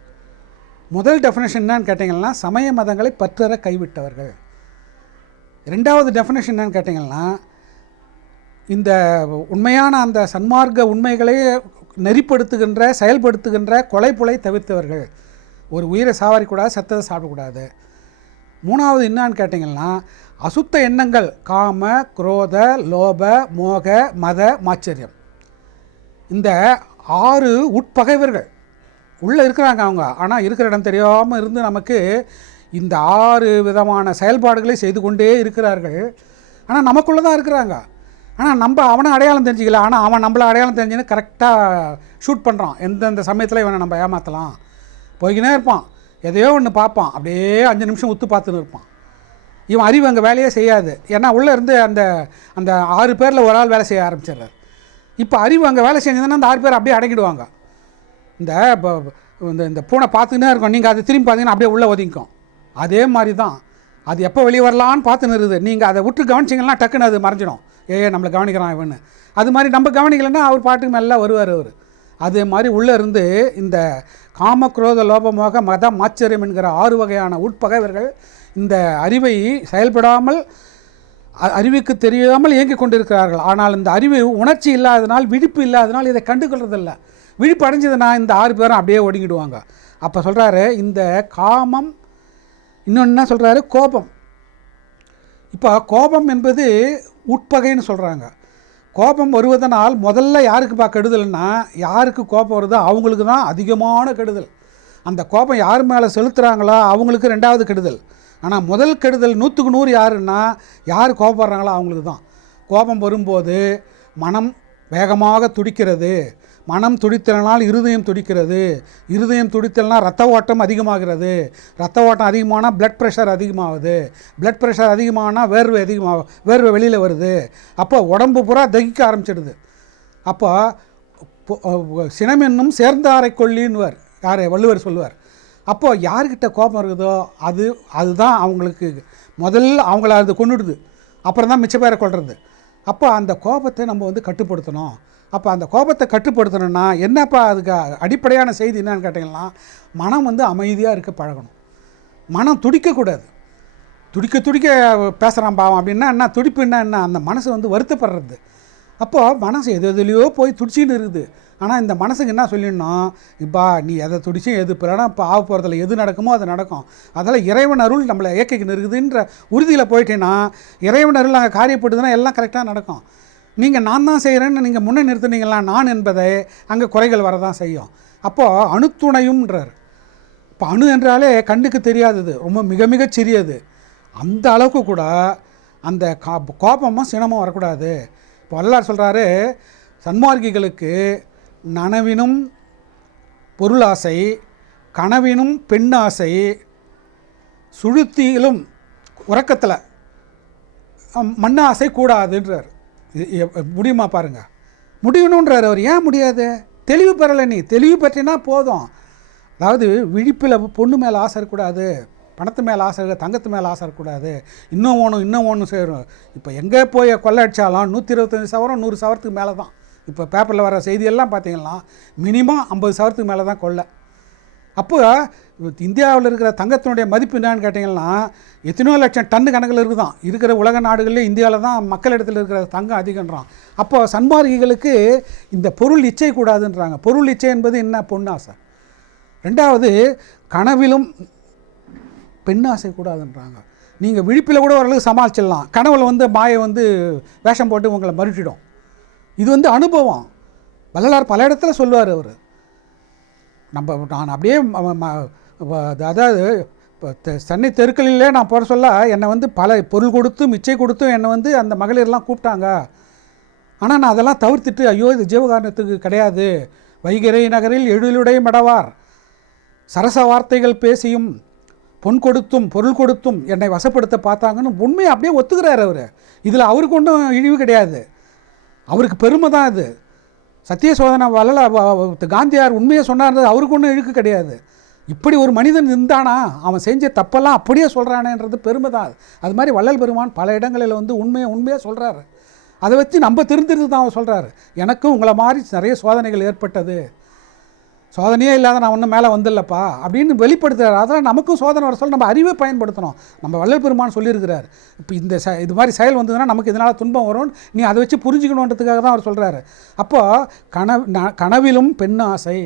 முதல் டெஃபினேஷன் என்னன்னு கேட்டிங்கன்னா சமய மதங்களை பற்றற கைவிட்டவர்கள். ரெண்டாவது டெஃபினேஷன் என்னன்னு கேட்டிங்கன்னா இந்த உண்மையான அந்த சன்மார்க்க உண்மைகளை நெறிப்படுத்துகின்ற செயல்படுத்துகின்ற கொலை புலை தவிர்த்தவர்கள். ஒரு உயிரை சாவரிக்கூடாது, செத்ததை சாப்பிடக்கூடாது. மூணாவது என்னான்னு கேட்டிங்கன்னா அசுத்த எண்ணங்கள் காம குரோத லோப மோக மத மாச்சரியம். இந்த 6 உட்பகைவர்கள் உள்ளே இருக்கிறாங்க அவங்க. ஆனால் இருக்கிற இடம் தெரியாமல் இருந்து நமக்கு இந்த 6 விதமான செயல்பாடுகளை செய்து கொண்டே இருக்கிறார்கள். ஆனால் நமக்குள்ளே தான் இருக்கிறாங்க. ஆனால் நம்ம அவனை அடையாளம் தெரிஞ்சிக்கல. ஆனால் அவன் நம்மளை அடையாளம் தெரிஞ்சுன்னு கரெக்டாக ஷூட் பண்ணுறான். எந்தெந்த சமயத்தில் இவனை நம்ம ஏமாற்றலாம் போய்கினே இருப்பான். எதையோ ஒன்று பார்ப்பான், அப்படியே 5 நிமிஷம் உத்து பார்த்துன்னு இருப்பான். இவன் அறிவு அங்கே வேலையே செய்யாது. ஏன்னா உள்ளே இருந்து அந்த அந்த 6 பேரில் ஒரு ஆள் வேலை செய்ய ஆரம்பிச்சிடுறார். இப்போ அறிவு அங்கே வேலை செஞ்சதுன்னா அந்த 6 பேர் அப்படியே அடங்கிடுவாங்க. இந்த இந்த பூனை பார்த்துக்கினே இருக்கும், நீங்கள் அதை திரும்பி பார்த்தீங்கன்னா அப்படியே உள்ளே ஒதுங்கிக்கும். அதே மாதிரி தான் அது எப்போ வெளியே வரலான்னு பார்த்துன்னு இருக்குது. நீங்கள் அதை விட்டு கவனிச்சிங்கன்னா டக்குன்னு அது மறைஞ்சிடும். நம்மளை கவனிக்கிறான் இவன்னு. அது மாதிரி நம்ம கவனிக்கலைன்னா அவர் பாட்டுக்கு மேலே வருவார் அவர். அதே மாதிரி உள்ளே இருந்து இந்த காம குரோத லோபமாக மத மாச்சரியம் என்கிற 6 வகையான உட்பகைவர்கள் இந்த அறிவை செயல்படாமல் அறிவுக்கு தெரியாமல் இயங்கிக் கொண்டிருக்கிறார்கள். ஆனால் இந்த அறிவு உணர்ச்சி இல்லாதனால், விழிப்பு இல்லாதனால் இதை கண்டுகொள்றதில்லை. விழிப்பு அடைஞ்சதுன்னா இந்த 6 பேரும் அப்படியே ஒடுங்கிடுவாங்க. அப்போ சொல்கிறாரு இந்த காமம். இன்னொன்று என்ன சொல்கிறாரு, கோபம். இப்போ கோபம் என்பது உட்பகைன்னு சொல்கிறாங்க. கோபம் வருவதனால் முதல்ல யாருக்கு கெடுதல்னா, யாருக்கு கோபம் வருதோ அவங்களுக்கு தான் அதிகமான கெடுதல். அந்த கோபம் யார் மேலே செலுத்துகிறாங்களோ அவங்களுக்கு 2வது கெடுதல். ஆனால் முதல் கெடுதல் 100க்கு 100 யாருன்னா யார் கோபப்படுறாங்களோ அவங்களுக்கு தான். கோபம் வரும்போது மனம் வேகமாக துடிக்கிறது. மனம் துடித்தல்னால் இருதயம் துடிக்கிறது. இருதயம் துடித்தல்னால் ரத்த ஓட்டம் அதிகமாகிறது. ரத்த ஓட்டம் அதிகமானால் பிளட் ப்ரெஷர் அதிகமாகுது. பிளட் ப்ரெஷர் அதிகமானால் வேர்வை அதிகமாகும். வேர்வை வெளியில் வருது. அப்போ உடம்பு பூரா தகிக்க ஆரம்பிச்சிடுது. அப்போ சினம் என்னும் சேர்ந்தாரை கொல்லின்னுவார் யார் வள்ளுவர் சொல்லுவார். அப்போது யார்கிட்ட கோபம் இருக்குதோ அதுதான் அவங்களுக்கு முதல்ல அவங்கள அது கொண்டுடுது. அப்புறம் தான் மிச்ச பேரை கொள்வது. அப்போ அந்த கோபத்தை நம்ம கட்டுப்படுத்தணும். அப்போ அந்த கோபத்தை கட்டுப்படுத்தணும்னா என்னப்பா அதுக்கு அடிப்படையான செய்தி என்னன்னு கேட்டிங்கன்னா மனம் அமைதியாக இருக்க பழகணும். மனம் துடிக்கக்கூடாது. துடிக்க பேசுகிறான் பாவம் அப்படின்னா என்ன, துடிப்புன்னா என்ன, அந்த மனசு வருத்தப்படுறது. அப்போது மனசு எதுலையோ போய் துடிச்சின்னு இருக்குது. ஆனால் இந்த மனசுக்கு என்ன சொல்லிடணும், இப்போ நீ எதை துடிச்சும் எது பிறனா இப்போ ஆக போகிறதில்ல, எது நடக்குமோ அது நடக்கும். அதனால் இறைவன் அருள் நம்மளை இயக்கிக்கின்னு இருக்குதுன்ற உறுதியில் போயிட்டேன்னா, இறைவன் அருள் அங்கே காரியப்படுதுன்னா எல்லாம் கரெக்டாக நடக்கும். நீங்கள் நான் தான் செய்கிறேன்னு நீங்கள் முன்னே நிறுத்துனீங்களா நான் என்பதை அங்கே குறைகள் வரதான் செய்யும். அப்போது அணுத்துணையும்ன்றார். இப்போ அணு என்றாலே கண்ணுக்கு தெரியாதது, ரொம்ப மிக மிக சிறியது. அந்த அளவுக்கு கூட அந்த கோபமும் சினமும் வரக்கூடாது. இப்போ வல்லார் சொல்கிறாரு, சன்மார்க்கிகளுக்கு நனவினும் பொருளாசை, கனவினும் பெண்ணாசை, சுழுத்தியிலும் உறக்கத்தில் மண்ணாசை கூடாதுன்றார். முடியுமா பாருங்கள், முடியணுன்றார் அவர். ஏன் முடியாது? தெளிவு பெறலை, நீ தெளிவு பெற்றினா போதும். அதாவது விழிப்பில் பொண்ணு மேலே ஆசை இருக்கக்கூடாது, பணத்து மேலே ஆசை இருக்க, தங்கத்து மேலே ஆசை இருக்கக்கூடாது, இன்னும் ஒன்று சேரும். இப்போ எங்கே போய் கொள்ளை அடித்தாலும் 125 சவரம் 100 சவரத்துக்கு மேலே தான். இப்போ பேப்பரில் வர செய்தியெல்லாம் பார்த்தீங்கன்னா மினிமம் 50 சவரத்துக்கு மேலே தான் கொள்ளை. அப்போ இந்தியாவில் இருக்கிற தங்கத்தினுடைய மதிப்பு என்னான்னு கேட்டிங்கன்னா எத்தனையோ லட்சம் டன்னு கணக்கில் இருக்குதான். இருக்கிற உலக நாடுகளில் இந்தியாவில் தான் மக்கள் இடத்துல இருக்கிற தங்கம் அதிகன்றான். அப்போது சன்மார்க்கிகளுக்கு இந்த பொருள் இச்சை கூடாதுன்றாங்க. பொருள் இச்சை என்பது என்ன? பொன்னாசை. ரெண்டாவது, கனவிலும் பெண்ணாசை கூடாதுன்றாங்க. நீங்கள் விழிப்பில் கூட ஓரளவுக்கு சமாளிச்சிடலாம், கனவுல மாயை வேஷம் போட்டு உங்களை மறுட்டிடும். இது அனுபவம். வள்ளலார் பல இடத்துல சொல்லுவார். அவர் நான் அப்படியே அதாவது சென்னை தெருக்களிலே நான் போகிற சொல்ல என்னை பல பொருள் கொடுத்தும் இச்சை கொடுத்தும் என்னை அந்த மகளிர்லாம் கூப்பிட்டாங்க. ஆனால் நான் அதெல்லாம் தவிர்த்துட்டு, ஐயோ இது ஜீவகாரணத்துக்கு கிடையாது, வைகரை நகரில் எழிலுடைய மடவார் சரச வார்த்தைகள் பேசியும் பொன் கொடுத்தும் பொருள் கொடுத்தும் என்னை வசப்படுத்த பார்த்தாங்கன்னு உண்மையை அப்படியே ஒத்துக்கிறார் அவர். இதில் அவருக்கு ஒன்றும் இழிவு கிடையாது, அவருக்கு பெருமை தான் இது. சத்திய சோதனை காந்தியார் உண்மையை சொன்னார், அவருக்கு ஒன்றும் இழுக்கு கிடையாது. இப்படி ஒரு மனிதன் இருந்தானா, அவன் செஞ்ச தப்பெல்லாம் அப்படியே சொல்கிறானேன்றது பெருமை தான். அது மாதிரி வள்ளல் பெருமான் பல இடங்களில் உண்மையாக சொல்கிறாரு. அதை வச்சு நம்ம தெரிஞ்சிருந்து தான் அவர் சொல்கிறாரு. எனக்கும் உங்களை மாதிரி நிறைய சோதனைகள் ஏற்பட்டது, சோதனையே இல்லாத நான் ஒன்றும் மேலே வந்துடலப்பா அப்படின்னு வெளிப்படுத்துகிறார். அதெல்லாம் நமக்கும் சோதனை வர சொல்ல நம்ம அறிவை பயன்படுத்தணும். நம்ம வள்ளல் பெருமான் சொல்லியிருக்கிறார், இப்போ இது மாதிரி செயல் வந்ததுன்னா நமக்கு இதனால் துன்பம் வரும், நீ அதை வச்சு புரிஞ்சுக்கணுன்றதுக்காக தான் அவர் சொல்கிறாரு. அப்போது கனவிலும் பெண் ஆசை,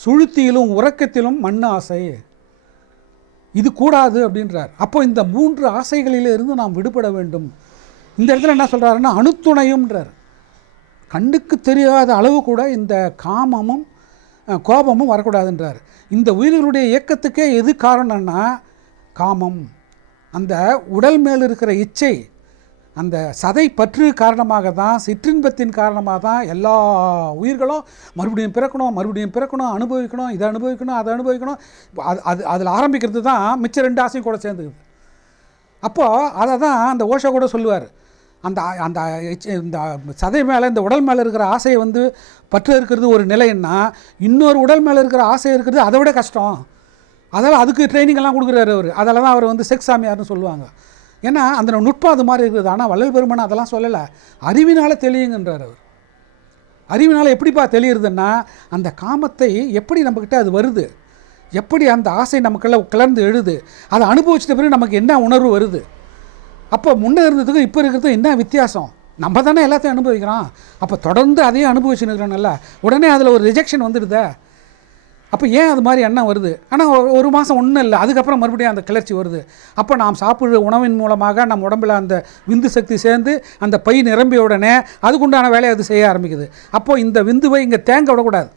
சுழுத்தியிலும் உறக்கத்திலும் மண் ஆசை, இது கூடாது அப்படின்றார். அப்போ இந்த 3 ஆசைகளிலிருந்து நாம் விடுபட வேண்டும். இந்த இடத்துல என்ன சொல்கிறாருன்னா அணுத்துணையும்ன்றார். கண்ணுக்கு தெரியாத அளவு கூட இந்த காமமும் கோபமும் வரக்கூடாதுன்றார். இந்த உயிர்களுடைய இயக்கத்துக்கே எது காரணம்னா காமம், அந்த உடல் மேல் இருக்கிற இச்சை, அந்த சதை பற்று காரணமாக தான், சிற்றின்பத்தின் காரணமாக தான் எல்லா உயிர்களும் மறுபடியும் பிறக்கணும், அனுபவிக்கணும், இதை அனுபவிக்கணும், அதை அனுபவிக்கணும். அதில் ஆரம்பிக்கிறது தான் மிச்ச 2 ஆசையும் கூட சேர்ந்துக்குது. அப்போது அதை தான் அந்த ஓஷோ கூட சொல்லுவார், அந்த இந்த சதை மேலே இந்த உடல் மேலே இருக்கிற ஆசையை பற்று இருக்கிறது ஒரு நிலைன்னா, இன்னொரு உடல் மேலே இருக்கிற ஆசை இருக்கிறது அதை விட கஷ்டம். அதனால் அதுக்கு ட்ரைனிங்கெல்லாம் கொடுக்குறாரு அவர். அதில் தான் அவர் செக்ஸ் சாமியார்னு சொல்லுவாங்க. ஏன்னா அந்த நுட்பம் அது மாதிரி இருக்குது. ஆனால் வள்ளல் பெருமான் அதெல்லாம் சொல்லலை, அறிவினால் தெளியுங்கன்றார் அவர். அறிவினால் எப்படிப்பா தெளியுறதுன்னா, அந்த காமத்தை எப்படி நம்மக்கிட்ட அது வருது, எப்படி அந்த ஆசை நமக்குள்ள கிளர்ந்து எழுது, அதை அனுபவிச்சிட்ட பிறகு நமக்கு என்ன உணர்வு வருது, அப்போ முன்னே இருந்ததுக்கு இப்போ இருக்கிறதுக்கு என்ன வித்தியாசம், நம்ம தானே எல்லாத்தையும் அனுபவிக்கிறோம். அப்போ தொடர்ந்து அதையும் அனுபவிச்சுன்னு இருக்கிறோம்ல, உடனே அதில் ஒரு ரிஜெக்ஷன் வந்துடுதே. அப்போ ஏன் அது மாதிரி எண்ணம் வருது? ஆனால் ஒரு மாதம் ஒன்றும் இல்லை, அதுக்கப்புறம் மறுபடியும் அந்த கிளர்ச்சி வருது. அப்போ நாம் சாப்பிட்ற உணவின் மூலமாக நம்ம உடம்பில் அந்த விந்து சக்தி சேர்ந்து அந்த பை நிரம்பிய உடனே அதுக்குண்டான வேலையை அது செய்ய ஆரம்பிக்குது. அப்போது இந்த விந்துவை இங்கே தேங்க விடக்கூடாது.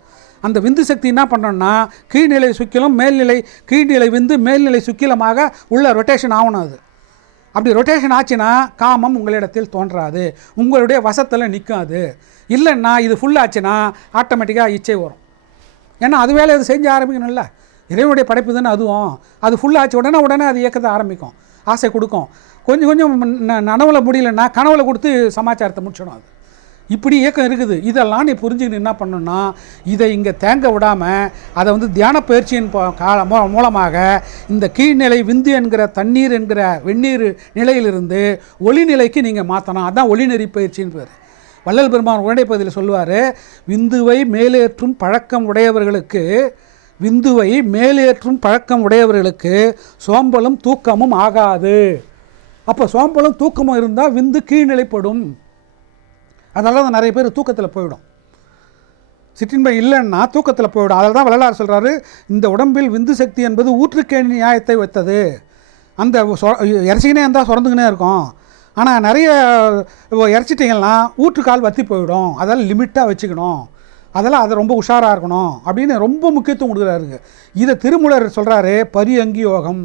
அந்த விந்து சக்தி என்ன பண்ணோன்னா, கீழ்நிலை சுக்கிலம் மேல்நிலை, கீழ்நிலை விந்து மேல்நிலை சுக்கிலமாக உள்ள ரொட்டேஷன் ஆகணும். அது அப்படி ரொட்டேஷன் ஆச்சுன்னா காமம் உங்களிடத்தில் தோன்றாது, உங்களுடைய வசத்தில் நிற்காது. இல்லைன்னா இது ஃபுல்லாச்சுன்னா ஆட்டோமேட்டிக்காக இச்சை வரும். ஏன்னா அது வேலை அது செஞ்சு ஆரம்பிக்கணும்ல, இறைவனுடைய படைப்பு தானே அதுவும். அது ஃபுல்லாச்சு உடனே அது இயக்கத்தை ஆரம்பிக்கும், ஆசை கொடுக்கும். கொஞ்சம் நனவில் முடியலன்னா கனவில் கொடுத்து சமாச்சாரத்தை முடிச்சிடும். அது இப்படி இயக்கம் இருக்குது. இதெல்லாம் நீ புரிஞ்சுக்கிட்டு என்ன பண்ணணும்னா, இதை இங்கே தேங்க விடாமல் அதை தியான பயிற்சியின் மூலமாக இந்த கீழ்நிலை விந்து என்கிற தண்ணீர் என்கிற வெந்நீர் நிலையிலிருந்து ஒளிநிலைக்கு நீங்கள் மாற்றணும். அதுதான் ஒளிநெறி பயிற்சின்னு பேர். வள்ளல் பெருமான் உடனே பகுதியில் சொல்லுவார், விந்துவை மேலேற்றும் பழக்கம் உடையவர்களுக்கு சோம்பலும் தூக்கமும் ஆகாது. அப்போ சோம்பலும் தூக்கமும் இருந்தால் விந்து கீழ்நிலைப்படும். அதனால தான் நிறைய பேர் தூக்கத்தில் போயிடும். சிற்றின்பம் இல்லைன்னா தூக்கத்தில் போயிடும். அதில் தான் வள்ளலார் சொல்கிறாரு, இந்த உடம்பில் விந்து சக்தி என்பது ஊற்றுக்கேணி நியாயத்தை வைத்தது. அந்த இறச்சிக்கினே இருந்தால் சுரந்துக்கினே இருக்கும். ஆனால் நிறைய இறச்சிட்டிங்கன்னா ஊற்றுக்கால் வற்றி போயிடும். அதெல்லாம் லிமிட்டாக வச்சுக்கணும், அதெல்லாம் அதை ரொம்ப உஷாராக இருக்கணும் அப்படின்னு ரொம்ப முக்கியத்துவம் கொடுக்குறாரு. இதை திருமூலர் சொல்கிறாரு, பரியங்கி யோகம்,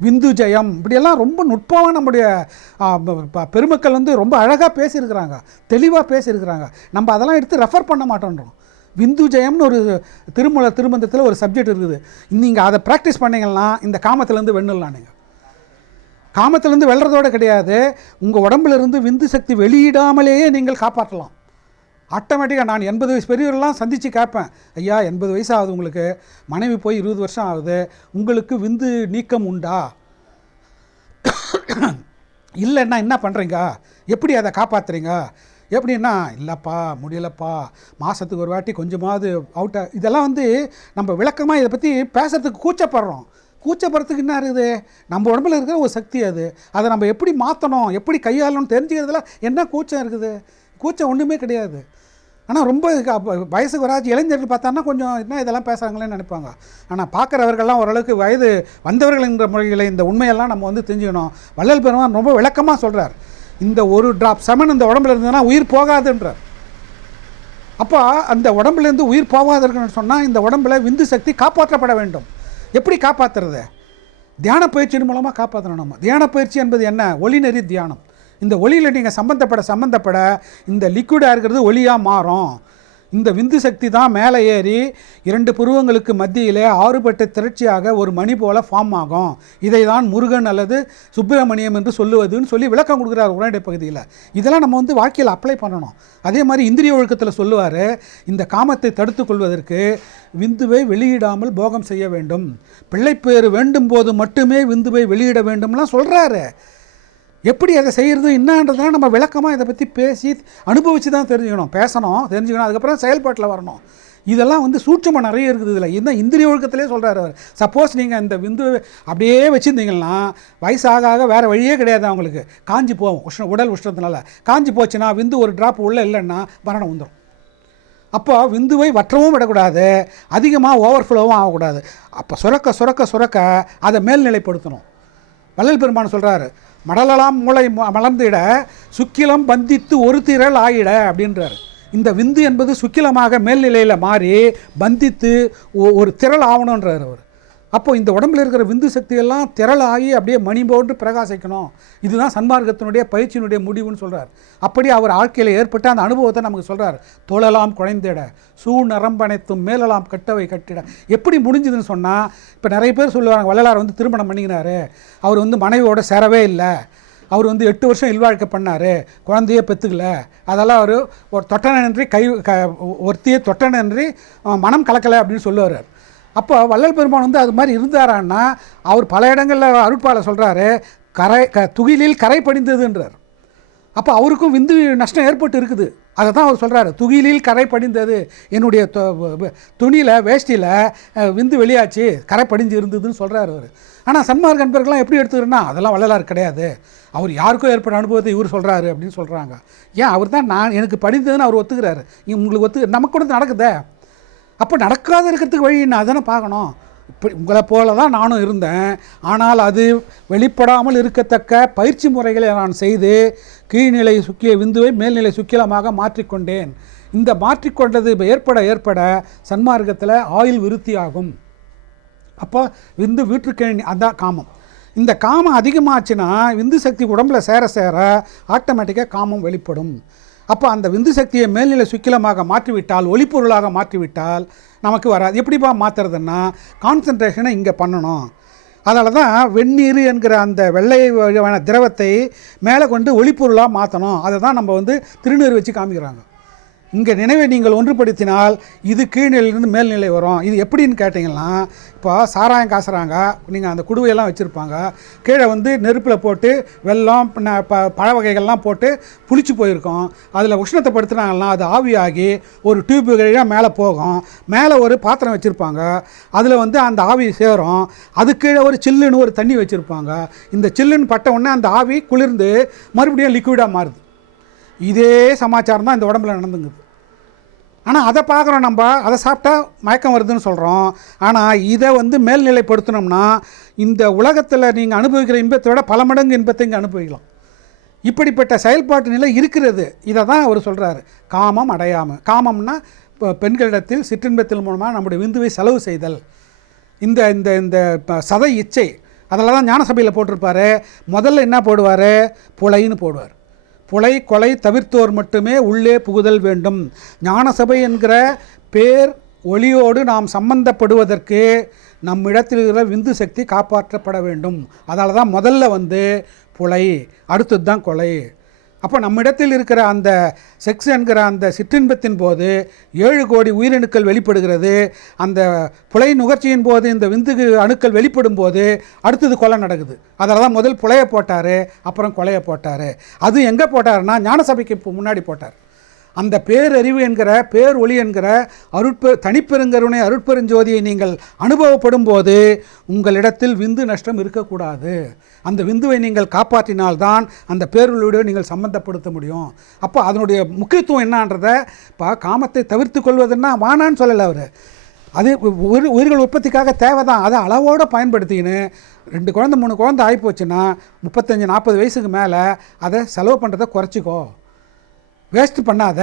விந்து ஜெயம், இப்படியெல்லாம் ரொம்ப நுட்பமாக நம்முடைய பெருமக்கள் வந்து ரொம்ப அழகாக பேசியிருக்கிறாங்க, தெளிவாக பேசியிருக்கிறாங்க. நம்ம அதெல்லாம் எடுத்து ரெஃபர் பண்ண மாட்டோன்றோம். விந்து ஜெயம்னு ஒரு திருமூலர் திருமந்தத்தில் ஒரு சப்ஜெக்ட் இருக்குது. நீங்கள் அதை ப்ராக்டிஸ் பண்ணிங்கன்னா இந்த காமத்திலேருந்து வெண்ணலாம். நீங்கள் காமத்திலேருந்து வெல்றதோடு கிடையாது, உங்கள் உடம்புலேருந்து விந்து சக்தி வெளியிடாமலேயே நீங்கள் காப்பாற்றலாம் ஆட்டோமேட்டிக்காக. நான் 80 வயசு பெரியவரெல்லாம் சந்தித்து கேட்பேன், ஐயா 80 வயசு ஆகுது, உங்களுக்கு மனைவி போய் 20 வருஷம் ஆகுது, உங்களுக்கு விந்து நீக்கம் உண்டா? இல்லைன்னா என்ன பண்ணுறீங்க, எப்படி அதை காப்பாற்றுறீங்க? எப்படின்னா, இல்லைப்பா முடியலப்பா, மாதத்துக்கு ஒரு வாட்டி கொஞ்சமாவது அவுட்டாக. இதெல்லாம் வந்து நம்ம விளக்கமாக இதை பற்றி பேசுகிறதுக்கு கூச்சப்படுறோம். கூச்சப்படுறதுக்கு என்ன இருக்குது, நம்ம உடம்புல இருக்கிற ஒரு சக்தி அது, அதை நம்ம எப்படி மாற்றணும், எப்படி கையாளணும்னு தெரிஞ்சுக்கிறதுல என்ன கூச்சம் இருக்குது? கூச்சம் ஒன்றுமே கிடையாது. ஆனால் ரொம்ப வயசுக்கு வராது இளைஞர்கள் பார்த்தான்னா கொஞ்சம் என்ன இதெல்லாம் பேசுகிறாங்களேன்னு நினைப்பாங்க. ஆனால் பார்க்குறவர்கள்லாம் ஓரளவுக்கு வயது வந்தவர்கள்ங்கிற முறையில் இந்த உண்மையெல்லாம் நம்ம வந்து தெரிஞ்சுக்கணும். வள்ளல் பெருமான் ரொம்ப விளக்கமாக சொல்கிறார், இந்த ஒரு ட்ராப் செமன் இந்த உடம்புல இருந்ததுன்னா உயிர் போகாதுன்றார். அப்போ அந்த உடம்புலேருந்து உயிர் போகாது இருக்குன்னு சொன்னால் இந்த உடம்புல விந்து சக்தி காப்பாற்றப்பட வேண்டும். எப்படி காப்பாற்றுறது? தியான பயிற்சியின் மூலமாக காப்பாற்றணும். நம்ம தியான பயிற்சி என்பது என்ன? ஒளிநெறி தியானம். இந்த ஒளியில் நீங்கள் சம்பந்தப்பட இந்த லிக்விடாக இருக்கிறது ஒளியாக மாறும். இந்த விந்து சக்தி தான் மேலே ஏறி 2 புருவங்களுக்கு மத்தியிலே 6 திரட்சியாக ஒரு மணி போல் ஃபார்ம் ஆகும். இதை தான் முருகன் அல்லது சுப்பிரமணியம் என்று சொல்லுவதுன்னு சொல்லி விளக்கம் கொடுக்குறார் உரைநடை பகுதியில். இதெல்லாம் நம்ம வந்து வாழ்க்கையில் அப்ளை பண்ணணும். அதே மாதிரி இந்திரிய ஒழுக்கத்தில் சொல்லுவார், இந்த காமத்தை தடுத்து கொள்வதற்கு விந்துவை வெளியிடாமல் போகம் செய்ய வேண்டும், பிள்ளைப்பேறு வேண்டும் போது மட்டுமே விந்துவை வெளியிட வேண்டும்லாம் சொல்கிறாரு. எப்படி அதை செய்கிறது என்னன்றதுலாம் நம்ம விளக்கமாக இதை பற்றி பேசி அனுபவித்து தான் தெரிஞ்சுக்கணும், பேசணும், தெரிஞ்சுக்கணும், அதுக்கப்புறம் செயல்பாட்டில் வரணும். இதெல்லாம் வந்து சூட்சமாக நிறைய இருக்குது இதில். இதுதான் இந்திரிய ஒழுக்கத்திலே சொல்கிறார் அவர். சப்போஸ் நீங்கள் இந்த விந்து அப்படியே வச்சுருந்தீங்கன்னா வயசாக வேறு வழியே கிடையாது, அவங்களுக்கு காஞ்சி போகும், உடல் உஷ்ணத்தினால காஞ்சி போச்சுன்னா விந்து ஒரு ட்ராப் உள்ளே இல்லைன்னா மரணம் வந்துடும். அப்போ விந்துவை வற்றவும் விடக்கூடாது, அதிகமாக ஓவர்ஃப்ளோவும் ஆகக்கூடாது. அப்போ சுரக்க அதை மேல்நிலைப்படுத்தணும். வள்ளல் பெருமான் சொல்கிறாரு, மடலலாம் மூளை மலர்ந்திட சுக்கிலம் பந்தித்து ஒரு திரள் ஆயிட அப்படின்றார். இந்த விந்து என்பது சுக்கிலமாக மேல்நிலையில் மாறி பந்தித்து ஒரு திரள் ஆகணுன்றார் அவர். அப்போ இந்த உடம்பில் இருக்கிற விந்து சக்தியெல்லாம் திரள் ஆகி அப்படியே மணி போன்று பிரகாசிக்கணும். இதுதான் சன்மார்க்கத்தினுடைய பயிற்சியினுடைய முடிவுன்னு சொல்கிறார். அப்படி அவர் வாழ்க்கையில் ஏற்பட்ட அந்த அனுபவத்தை நமக்கு சொல்கிறார். தோழலாம் குழைந்திட நரம்பனைத்தும் மேலலாம் கட்டவை கட்டிட. எப்படி முடிஞ்சுதுன்னு சொன்னால், இப்போ நிறைய பேர் சொல்லுவாங்க, வள்ளலார் வந்து திருமணம் பண்ணிக்கினார், அவர் வந்து மனைவியோட சேரவே இல்லை, அவர் வந்து 8 வருஷம் இல்வாழ்க்கை பண்ணார், குழந்தையே பெற்றுக்கல, அதெல்லாம் அவர் ஒரு தொட்டனன்றி ஒருத்தியை தொட்டனன்றி மனம் கலக்கலை அப்படின்னு சொல்லுவார். அப்போ வள்ளல் பெருமான் வந்து அது மாதிரி இருந்தாரான்னா, அவர் பல இடங்களில் அருட்பாலை சொல்கிறாரு, துகிலில் கரை படிந்ததுன்றார். அப்போ அவருக்கும் விந்து நஷ்டம் ஏற்பட்டு இருக்குது. அதை தான் அவர் சொல்கிறாரு, துகிலில் கரை படிந்தது, என்னுடைய துணியில் வேஷ்டியில் விந்து வெளியாச்சு, கரை படிஞ்சு இருந்ததுன்னு சொல்கிறார் அவர். ஆனால் சன்மார்க்க நண்பர்கள்லாம் எப்படி எடுத்துக்கிறேன்னா, அதெல்லாம் வள்ளலார் கிடையாது, அவர் யாருக்கும் ஏற்பட்ட அனுபவத்தை இவர் சொல்கிறாரு அப்படின்னு சொல்கிறாங்க. ஏன் அவர் தான் எனக்கு படிந்ததுன்னு அவர் ஒத்துக்கிறாரு, உங்களுக்கு நமக்கு கூட நடக்குதே. அப்போ நடக்காத இருக்கிறதுக்கு வழி நான் அதனை பார்க்கணும். இப்படி உங்களை போல தான் நானும் இருந்தேன், ஆனால் அது வெளிப்படாமல் இருக்கத்தக்க பயிற்சி முறைகளை நான் செய்து கீழ்நிலை சுக்கிய விந்துவை மேல்நிலை சுக்கிலமாக மாற்றிக்கொண்டேன். இந்த மாற்றிக்கொண்டது ஏற்பட சன்மார்க்கத்தில் ஆயுள் விருத்தி ஆகும். அப்போ விந்து வீட்டுக்கேணி, அதான் காமம். இந்த காமம் அதிகமாச்சுன்னா விந்து சக்தி உடம்பில் சேர ஆட்டோமேட்டிக்காக காமம் வெளிப்படும். அப்போ அந்த விந்து சக்தியை மேல்நிலை சுக்கிலமாக மாற்றிவிட்டால், ஒளிப்பொருளாக மாற்றிவிட்டால் நமக்கு வராது. எப்படிப்பா மாற்றுறதுன்னா, கான்சன்ட்ரேஷனை இங்கே பண்ணணும். அதனால தான் வெந்நீர் என்கிற அந்த வெள்ளை திரவத்தை மேலே கொண்டு ஒளிப்பொருளாக மாற்றணும். அதை தான் நம்ம வந்து திருநீர் வச்சு காமிக்கிறாங்க. இங்கே நினைவை நீங்கள் ஒன்றுபடுத்தினால் இது கீழ்நிலையிலிருந்து மேல்நிலை வரும். இது எப்படின்னு கேட்டிங்கன்னா, இப்போ சாராயம் காசுறாங்க, நீங்கள் அந்த குடுவையெல்லாம் வச்சுருப்பாங்க, கீழே வந்து நெருப்பில் போட்டு வெல்லம் பழ வகைகள்லாம் போட்டு புளிச்சு போயிருக்கோம், அதில் உஷ்ணத்தை படுத்துனாங்கன்னா அது ஆவியாகி ஒரு டியூப் வழியாக மேலே போகும், மேலே ஒரு பாத்திரம் வச்சுருப்பாங்க, அதில் வந்து அந்த ஆவி சேரும், அது கீழே ஒரு சில்லுன்னு ஒரு தண்ணி வச்சுருப்பாங்க, இந்த சில்லுன்னு பட்ட உடனே அந்த ஆவி குளிர்ந்து மறுபடியும் லிக்விடாக மாறுது. இதே சமாச்சாரம் தான் இந்த உடம்புல நடந்துங்குது. ஆனால் அதை பார்க்குறோம், நம்ம அதை சாப்பிட்டா மயக்கம் வருதுன்னு சொல்கிறோம். ஆனால் இதை வந்து மேல்நிலைப்படுத்தினோம்னா இந்த உலகத்தில் நீங்கள் அனுபவிக்கிற இன்பத்தை விட பல மடங்கு இன்பத்தை இங்கே அனுபவிக்கலாம். இப்படிப்பட்ட செயல்பாட்டு நிலை இருக்கிறது. இதை தான் அவர் சொல்கிறாரு, காமம் அடையாமல். காமம்னா இப்போ பெண்களிடத்தில் சிற்றின்பத்தின் மூலமாக நம்முடைய விந்துவை செலவு செய்தல், இந்த இந்த இந்த சதை இச்சை. அதில் தான் ஞான சபையில் போட்டிருப்பார். முதல்ல என்ன போடுவார்? புலைன்னு போடுவார். புலை கொலை தவிர்த்தோர் மட்டுமே உள்ளே புகுதல் வேண்டும். ஞான சபை என்கிற பேர் ஒளியோடு நாம் சம்பந்தப்படுவதற்கு நம்மிடத்தில் இருக்கிற விந்து சக்தி காப்பாற்றப்பட வேண்டும். அதனால தான் முதல்ல வந்து புலை, அடுத்தது தான் கொலை. அப்போ நம்மிடத்தில் இருக்கிற அந்த செக்ஸ் என்கிற அந்த சிற்றின்பத்தின் போது 7 கோடி உயிரணுக்கள் வெளிப்படுகிறது. அந்த புலை நுகர்ச்சியின் போது இந்த விந்து அணுக்கள் வெளிப்படும் போது அடுத்தது கொலை நடக்குது. அதில் தான் முதல் புலையை போட்டார், அப்புறம் கொலையை போட்டார். அது எங்கே போட்டார்னா ஞான சபைக்கு முன்னாடி போட்டார். அந்த பேரறிவு என்கிற பேர் ஒளி என்கிற தனிப்பெருங்கருணை அருட்பெருஞ்சோதியை நீங்கள் அனுபவப்படும் போது உங்களிடத்தில் விந்து நஷ்டம் இருக்கக்கூடாது. அந்த விந்துவை நீங்கள் காப்பாற்றினால்தான் அந்த பேரொழியோடு நீங்கள் சம்பந்தப்படுத்த முடியும். அப்போ அதனுடைய முக்கியத்துவம் என்னன்றதை இப்போ காமத்தை தவிர்த்து கொள்வதுன்னா வானான்னு சொல்லலை அவர். அது உயிர்கள் உற்பத்திக்காக தேவை தான். அதை அளவோடு பயன்படுத்தின்னு 2 குழந்தை 3 குழந்தை ஆகிப்போச்சுன்னா 35-40 வயசுக்கு மேலே அதை செலவு பண்ணுறதை குறைச்சிக்கோ, வேஸ்ட்டு பண்ணாத,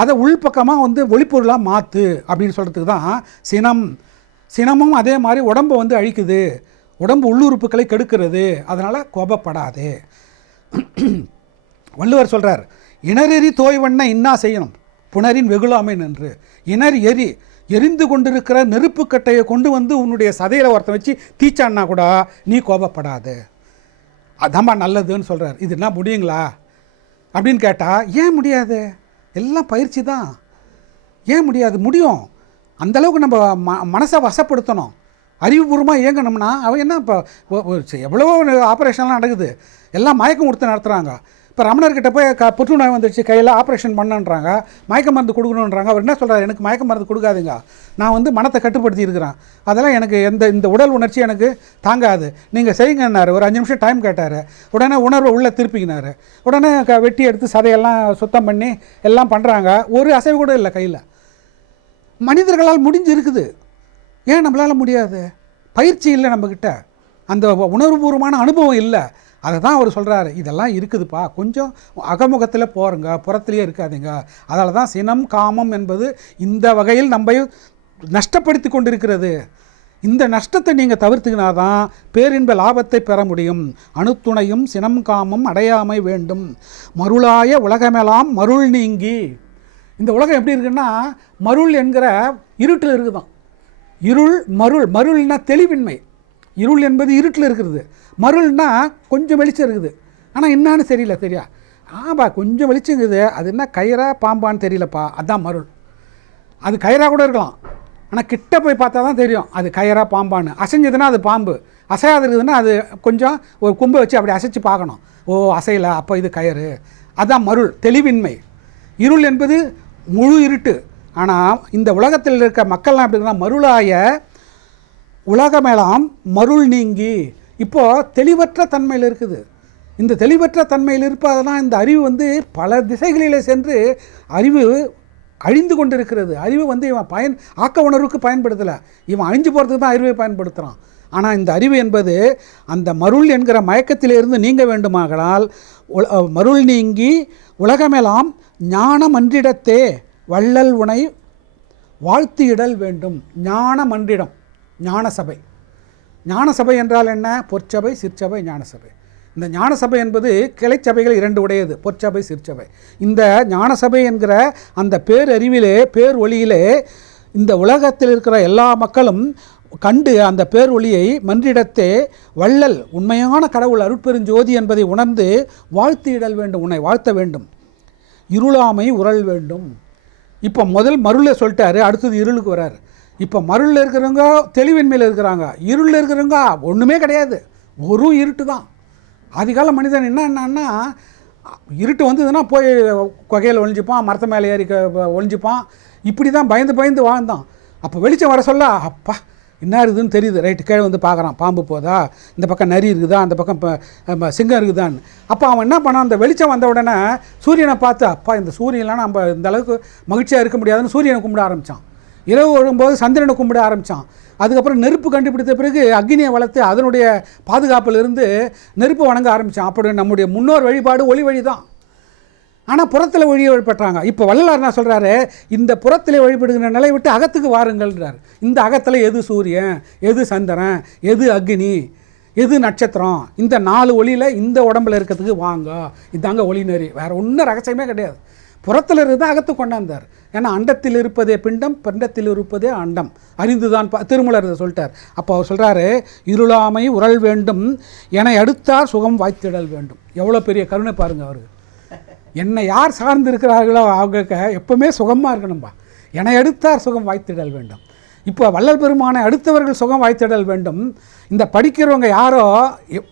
அதை உள்பக்கமாக வந்து ஒளிப்பொருளாக மாற்று அப்படின்னு சொல்கிறதுக்கு தான் சினம். சினமும் அதே மாதிரி உடம்பை வந்து அழிக்குது, உடம்பு உள்ளுறுப்புகளை கெடுக்கிறது. அதனால் கோபப்படாது. வள்ளுவர் சொல்கிறார், இணரெறி தோய்வண்ண இன்னா செய்யணும் புணரின் வெகுளாமை நின்று. இணர் எரிந்து கொண்டிருக்கிற நெருப்புக்கட்டையை கொண்டு வந்து உன்னுடைய சதையில் ஒருத்தன் வச்சு தீச்சான்னா கூட நீ கோபப்படாது, அதாம்மா நல்லதுன்னு சொல்கிறார். இது என்ன முடியுங்களா அப்படின்னு கேட்டால் ஏன் முடியாது? எல்லாம் பயிற்சி தான். ஏன் முடியாது? முடியும். அந்தளவுக்கு நம்ம மனசை வசப்படுத்தணும். அறிவுபூர்வமாக இயங்கணும்னா அவன் என்ன இப்போ எவ்வளோ ஆப்ரேஷன்லாம் நடக்குது, எல்லாம் மயக்கம் கொடுத்து நடத்துகிறாங்க. இப்போ ரமணர்கிட்ட போய் புற்றுநோய் வந்துடுச்சு, கையில் ஆப்ரேஷன் பண்ணுன்றாங்க, மயக்க மருந்து கொடுக்கணுன்றாங்க. அவர் என்ன சொல்கிறார்? எனக்கு மயக்க மருந்து கொடுக்காதுங்க, நான் வந்து மனத்தை கட்டுப்படுத்தி இருக்கிறேன், அதெல்லாம் எனக்கு இந்த உடல் உணர்ச்சி எனக்கு தாங்காது, நீங்கள் செய்யுங்கன்னாரு. ஒரு 5 நிமிஷம் டைம் கேட்டார். உடனே உணர்வை உள்ளே திருப்பிக்கினார். உடனே வெட்டி எடுத்து சதையெல்லாம் சுத்தம் பண்ணி எல்லாம் பண்ணுறாங்க. ஒரு அசைவு கூட இல்லை கையில். மனிதர்களால் முடிஞ்சு இருக்குது. ஏன் நம்மளால் முடியாது? பயிற்சி இல்லை நம்மக்கிட்ட, அந்த உணர்வுபூர்வமான அனுபவம் இல்லை. அதை தான் அவர் சொல்கிறாரு, இதெல்லாம் இருக்குதுப்பா, கொஞ்சம் அகமுகத்தில் போகிறங்க, புறத்துலேயே இருக்காதுங்க. அதனால தான் சினம் காமம் என்பது இந்த வகையில் நம்ம நஷ்டப்படுத்தி கொண்டிருக்கிறது. இந்த நஷ்டத்தை நீங்கள் தவிர்த்துக்கினா தான் பேரின்ப லாபத்தை பெற முடியும். அணுத்துணையும் சினம் காமம் அடையாமை வேண்டும். மருளாய உலகமெல்லாம் மருள் நீங்கி. இந்த உலகம் எப்படி இருக்குன்னா மருள் என்கிற இருட்டில் இருக்குதான். இருள் மருள், மருள்னா தெளிவின்மை. இருள் என்பது இருட்டில் இருக்கிறது. மருள்னா கொஞ்சம் வெளிச்சம் இருக்குது, ஆனால் என்னான்னு தெரியல. சரியா? ஆபா கொஞ்சம் வெளிச்சம் இருக்குது, அது என்ன கயிறா பாம்பான்னு தெரியலப்பா, அதுதான் மருள். அது கயிறாக கூட இருக்கலாம், ஆனால் கிட்ட போய் பார்த்தா தான் தெரியும் அது கயிறா பாம்பான்னு. அசைஞ்சதுன்னா அது பாம்பு, அசையாது இருக்குதுன்னா அது கொஞ்சம் ஒரு கொம்பை வச்சு அப்படி அசைச்சு பார்க்கணும். ஓ அசையலை, அப்போ இது கயிறு. அதுதான் மருள், தெளிவின்மை. இருள் என்பது முழு இருட்டு. ஆனால் இந்த உலகத்தில் இருக்க மக்கள்லாம் எப்படி இருக்குன்னா மருளாய உலகமெல்லாம் மருள் நீங்கி இப்போது தெளிவற்ற தன்மையில் இருக்குது. இந்த தெளிவற்ற தன்மையில் இருப்பதெல்லாம் இந்த அறிவு வந்து பல திசைகளிலே சென்று அறிவு அழிந்து கொண்டு இருக்கிறது. அறிவு வந்து இவன் ஆக்க உணர்வுக்கு பயன்படுத்தலை, இவன் அழிஞ்சு போகிறதுக்கு தான் அறிவை பயன்படுத்துகிறான். ஆனால் இந்த அறிவு என்பது அந்த மருள் என்கிற மயக்கத்திலிருந்து நீங்க வேண்டுமானால் மருள் நீங்கி உலகமெல்லாம் ஞான மன்றிடத்தே வள்ளல் உனை வாழ்த்தியிடல் வேண்டும். ஞான மன்றிடம், ஞான சபை. ஞான சபை என்றால் என்ன? பொற்சபை, சிற்சபை, ஞான சபை. இந்த ஞான சபை என்பது கிளைச்சபைகள் 2 உடையது, பொற்சபை சிற்சபை. இந்த ஞான சபை என்கிற அந்த பேரறிவிலே பேர் ஒளியிலே இந்த உலகத்தில் இருக்கிற எல்லா மக்களும் கண்டு அந்த பேர் ஒளியை மன்றிடத்தே வள்ளல் உண்மையான கடவுள் அருட்பெருஞ்சோதி என்பதை உணர்ந்து வாழ்த்தியிடல் வேண்டும், உன்னை வாழ்த்த வேண்டும். இருளாமை உரல் வேண்டும். இப்போ முதல் மருளை சொல்லிட்டாரு, அடுத்தது இருளுக்கு வராரு. இப்போ மருளில் இருக்கிறவங்க தெளிவின்மையில் இருக்கிறாங்க, இருளில் இருக்கிறவங்க ஒன்றுமே கிடையாது, ஒரு இருட்டு தான். ஆதிகால மனிதன் என்னன்னா இருட்டு வந்ததுன்னா போய் குகையில் ஒழிஞ்சிப்பான், மரத்த மேலே ஏறி ஒழிஞ்சிப்பான், இப்படி தான் பயந்து பயந்து வாழ்ந்தான். அப்போ வெளிச்சம் வர சொல்ல அப்பா என்ன இருக்குதுன்னு தெரியுது, ரைட்டு கீழே வந்து பார்க்குறான், பாம்பு போதா, இந்த பக்கம் நரி இருக்குதா, அந்த பக்கம் இப்போ சிங்கம் இருக்குதான்னு. அப்போ அவன் என்ன பண்ணான், அந்த வெளிச்சம் வந்த உடனே சூரியனை பார்த்து, அப்பா இந்த சூரியன்லாம் நம்ம இந்த அளவுக்கு மகிழ்ச்சியாக இருக்க முடியாதுன்னு சூரியனை கும்பிட ஆரம்பித்தான். இரவு வரும்போது சந்திரனை கும்பிட ஆரம்பித்தான். அதுக்கப்புறம் நெருப்பு கண்டுபிடித்த பிறகு அக்னியை வளர்த்து அதனுடைய பாதுகாப்பிலிருந்து நெருப்பு வணங்க ஆரம்பித்தான். அப்படி நம்முடைய முன்னோர் வழிபாடு ஒளி வழி தான். ஆனால் புறத்தில் வழியை வழிபட்டாங்க. இப்போ வள்ளலார் என்ன சொல்கிறாரு, இந்த புறத்தில் வழிபடுகிற நிலை விட்டு அகத்துக்கு வாருங்கள்ன்றார். இந்த அகத்தில் எது சூரியன், எது சந்திரன், எது அக்னி, எது நட்சத்திரம், இந்த 4 ஒளியில் இந்த உடம்பில் இருக்கிறதுக்கு வாங்க, இதாங்க ஒளி நெறி. வேறு ஒன்றும் ரகசியமே கிடையாது. புறத்தில் இருந்து அகத்துக்கு கொண்டாந்தார். ஏன்னா அண்டத்தில் இருப்பதே பிண்டம், பிண்டத்தில் இருப்பதே அண்டம் அறிந்துதான் திருமூலர் சொல்லிட்டார். அப்போ அவர் சொல்கிறாரு, இருளாமை உரல் வேண்டும், என்னை அடுத்தார் சுகம் வாய்த்திடல் வேண்டும். எவ்வளோ பெரிய கருணை பாருங்கள் அவருக்கு. என்னை யார் சார்ந்து இருக்கிறார்களோ அவங்களுக்கு எப்பவுமே சுகமாக இருக்கணும்பா. என்னை அடுத்தார் சுகம் வாய்த்திடல் வேண்டும். இப்போ வள்ளல் பெருமானை அடுத்தவர்கள் சுகம் வாய்த்திடல் வேண்டும். இந்த படிக்கிறவங்க யாரோ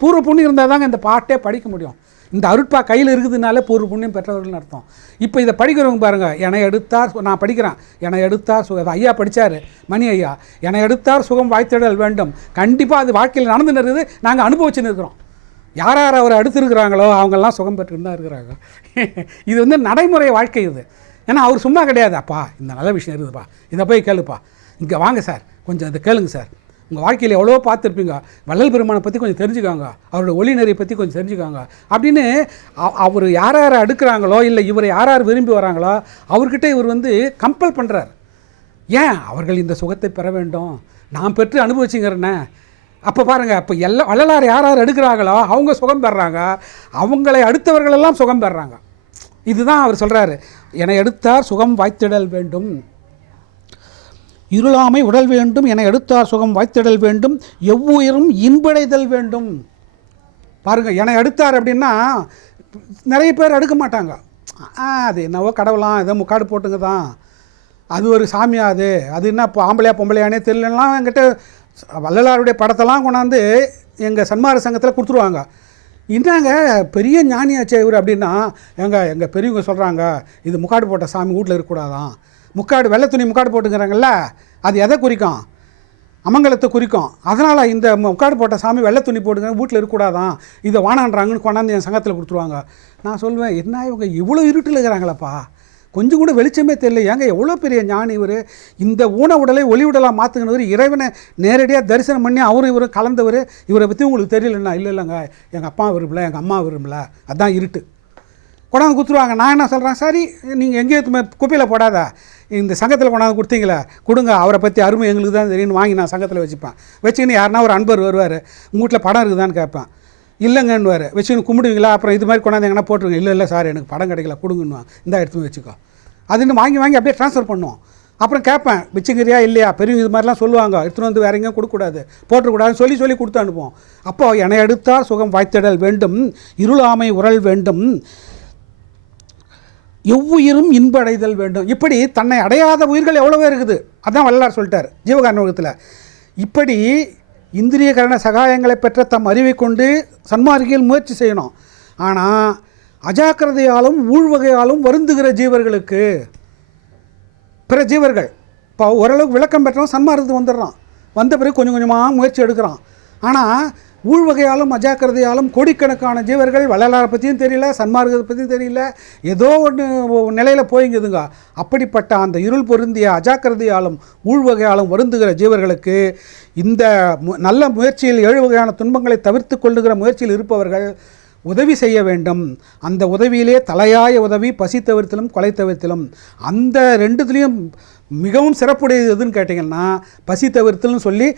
பூர்வ புண்ணியம் இருந்தால் தாங்க இந்த பாட்டே படிக்க முடியும். இந்த அருட்பா கையில் இருக்குதுனாலே பூர்வ புண்ணியம் பெற்றவர்கள்னு அர்த்தம். இப்போ இதை படிக்கிறவங்க பாருங்கள், என்னை எடுத்தார், நான் படிக்கிறேன், என்னை எடுத்தார் சுகம், ஐயா படித்தார் மணி ஐயா, என்னை எடுத்தார் சுகம் வாய்த்திடல் வேண்டும். கண்டிப்பாக அது வாழ்க்கையில் நடந்துன்னு இருக்குது, நாங்கள் அனுபவிச்சுன்னு இருக்கிறோம். யார் யார் அவர் அடுத்துருக்கிறாங்களோ அவங்கெல்லாம் சுகம் பெற்றுன்னு தான் இருக்கிறாங்க. இது வந்து நடைமுறை வாழ்க்கை இது. ஏன்னா அவர் சும்மா கிடையாது, அப்பா இந்த நல்ல விஷயம் இருக்குதுப்பா, இதை போய் கேளுப்பா, இங்கே வாங்க சார், கொஞ்சம் இதை கேளுங்க சார், உங்கள் வாழ்க்கையில் எவ்வளோ பார்த்துருப்பீங்க, வள்ளல் பெருமானை பற்றி கொஞ்சம் தெரிஞ்சுக்காங்க, அவரோட ஒளி நெறியை பற்றி கொஞ்சம் தெரிஞ்சுக்காங்க அப்படின்னு அவர் யார் யார் அடுக்கிறாங்களோ இல்லை இவரை யார் யார் விரும்பி வராங்களோ அவர்கிட்ட இவர் வந்து கம்பல் பண்ணுறார். ஏன் அவர்கள் இந்த சுகத்தை பெற வேண்டும், நான் பெற்று அனுபவிச்சுங்கிறேன்னே. அப்போ பாருங்கள், இப்போ வள்ளலார் யார் யார் எடுக்கிறாங்களோ அவங்க சுகம் பெறாங்க, அவங்களை அடுத்தவர்களெல்லாம் சுகம் பெறாங்க. இதுதான் அவர் சொல்கிறாரு, என்னை எடுத்தார் சுகம் வாய்த்திடல் வேண்டும், இருளாமை உடல் வேண்டும், என்னை எடுத்தார் சுகம் வாய்த்திடல் வேண்டும், எவ்வுயிரும் இன்படைதல் வேண்டும். பாருங்கள், என்னை எடுத்தார் அப்படின்னா நிறைய பேர் அடுக்க மாட்டாங்க. அது என்னவோ கடவுளாம் ஏதோ முக்காடு போட்டுங்க தான், அது ஒரு சாமியா, அது என்ன இப்போ ஆம்பளையா பொம்பளையானே தெரியலலாம். என்கிட்ட வள்ளலாருடைய படத்தெல்லாம் கொண்டாந்து எங்கள் சன்மார்க்க சங்கத்தில் கொடுத்துருவாங்க. என்னங்க பெரிய ஞானியாச்சே இவர் அப்படின்னா, எங்கள் பெரியவங்க சொல்கிறாங்க இது முக்காடு போட்ட சாமி வீட்டில் இருக்கக்கூடாதான். முக்காடு வெள்ளை துணி முக்காடு போட்டுங்கிறாங்கல்ல, அது எதை குறிக்கும், அமங்கலத்தை குறிக்கும். அதனால் இந்த முக்காடு போட்ட சாமி வெள்ளை துணி போட்டுங்க வீட்டில் இருக்கக்கூடாதான், இதை வானான்றாங்கன்னு கொண்டாந்து என் சங்கத்தில் கொடுத்துருவாங்க. நான் சொல்லுவேன், என்ன இவங்க இவ்வளோ இருட்டில் இருக்கிறாங்களப்பா, கொஞ்சம் கூட வெளிச்சமே தெரியல, ஏங்க எவ்வளோ பெரிய ஞானி இவர், இந்த ஊன உடலை ஒளி உடலாக மாற்றுங்கினவர், இறைவனை நேரடியாக தரிசனம் பண்ணி அவரும் இவரும் கலந்தவர், இவரை பற்றி உங்களுக்கு தெரியலண்ணா. இல்லைங்க எங்கள் அப்பா விரும்பல, எங்கள் அம்மா விரும்பல, அதுதான் இருட்டு, கொண்டாந்து கொடுத்துருவாங்க. நான் என்ன சொல்கிறேன், சரி நீங்கள் எங்கேயும் குப்பையில் போடாத, இந்த சங்கத்தில் கொண்டாந்து கொடுத்தீங்களே கொடுங்க, அவரை பற்றி அருமை எங்களுக்கு தான் தெரியும்னு வாங்கி நான் சங்கத்தில் வச்சுப்பேன். வச்சுக்கின்னு யாருன்னா ஒரு அன்பர் வருவார், உங்கள் வீட்டில் படம் இருக்குதான்னு கேட்பேன். இல்லைங்கன்னுவார். வச்சுக்கின்னு கும்பிடுவீங்களா, அப்புறம் இது மாதிரி கொண்டாந்து எங்கன்னா போட்டுருங்க. இல்லை சார் எனக்கு படம் கிடைக்கல கொடுங்கன்னு, இந்த எடுத்து வச்சுக்கோ, அதுன்னு வாங்கி அப்படியே ட்ரான்ஸ்ஃபர் பண்ணுவோம். அப்புறம் கேட்பேன், வச்சுக்கிறியா இல்லையா, பெரிய இது மாதிரிலாம் சொல்லுவாங்க, எடுத்துகிட்டு வந்து வேற எங்கேயும் கொடுக்கக்கூடாது, போட்டக்கூடாதுன்னு சொல்லி கொடுத்து அனுப்புவோம். அப்போது என்னை எடுத்தார் சுகம் வாய்த்திடல் வேண்டும், இருளாமை உரல் வேண்டும், எவ்வுயிரும் இன்படைதல் வேண்டும். இப்படி தன்னை அடையாத உயிர்கள் எவ்வளவோ இருக்குது. அதான் வள்ளலார் சொல்லிட்டார் ஜீவகாரணத்தில். இப்படி இந்திரிய கரண சகாயங்களை பெற்ற தம் அறிவை கொண்டு சன்மார்க்கியில் முயற்சி செய்யணும். ஆனால் அஜாக்கிரதையாலும் ஊழ்வகையாலும் வருந்துகிற ஜீவர்களுக்கு, பிற ஜீவர்கள் இப்போ ஓரளவுக்கு விளக்கம் பெற்றவன் சன்மார்க்கத்துக்கு வந்துடுறான், வந்த பிறகு கொஞ்சம் கொஞ்சமாக முயற்சி எடுக்கிறான். ஆனால் ஊழ்வகையாலும் அஜாக்கிரதையாலும் கோடிக்கணக்கான ஜீவர்கள் வள்ளலாரை பற்றியும் தெரியல, சன்மார்க்கத்தை பற்றியும் தெரியல, ஏதோ ஒன்று நிலையில் போய்ங்குதுங்க. அப்படிப்பட்ட அந்த இருள் பொருந்திய அஜாக்கிரதையாலும் ஊழ்வகையாலும் வருந்துகிற ஜீவர்களுக்கு இந்த நல்ல முயற்சியில் 7 வகையான துன்பங்களை தவிர்த்து கொள்ளுகிற முயற்சியில் இருப்பவர்கள் உதவி செய்ய வேண்டும். அந்த உதவியிலே தலையாய உதவி பசி தவிர்த்திலும் கொலை தவிர்த்திலும். அந்த ரெண்டுத்துலேயும் மிகவும் சிறப்புடையது எதுன்னு கேட்டிங்கன்னா பசி தவிர்த்தல்னு சொல்லி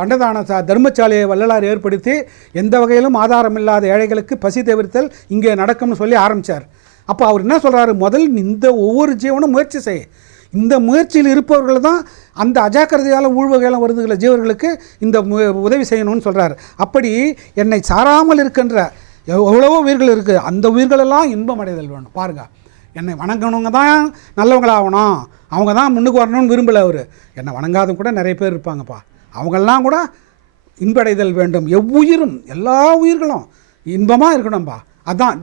அன்னதான தர்மசாலையை வள்ளலார் ஏற்படுத்தி எந்த வகையிலும் ஆதாரம் இல்லாத ஏழைகளுக்கு பசி தவிர்த்தல் இங்கே நடக்கும்னு சொல்லி ஆரம்பித்தார். அப்போ அவர் என்ன சொல்கிறாரு, முதல் இந்த ஒவ்வொரு ஜீவனும் முயற்சி செய். இந்த முயற்சியில் இருப்பவர்கள் தான் அந்த அஜாக்கிரதையால் ஊழ்வகையால் வருதுகிற ஜீவர்களுக்கு இந்த உதவி செய்யணும்னு சொல்கிறார். அப்படி என்னை சாராமல் இருக்கின்ற எவ்வளவோ உயிர்கள் இருக்குது, அந்த உயிர்களெல்லாம் இன்பம் அடைதல் வேணும். பாருங்கள், என்னை வணங்கினவங்க தான் நல்லவங்களாகணும், அவங்க தான் முன்னுக்கு வரணும்னு விரும்பலை. அவர் என்னை வணங்காதவங்க கூட நிறைய பேர் இருப்பாங்கப்பா, அவங்கெல்லாம் கூட இன்படைதல் வேண்டும். எவ்வுயிரும் எல்லா உயிர்களும் இன்பமாக இருக்கணும்ப்பா. அதுதான்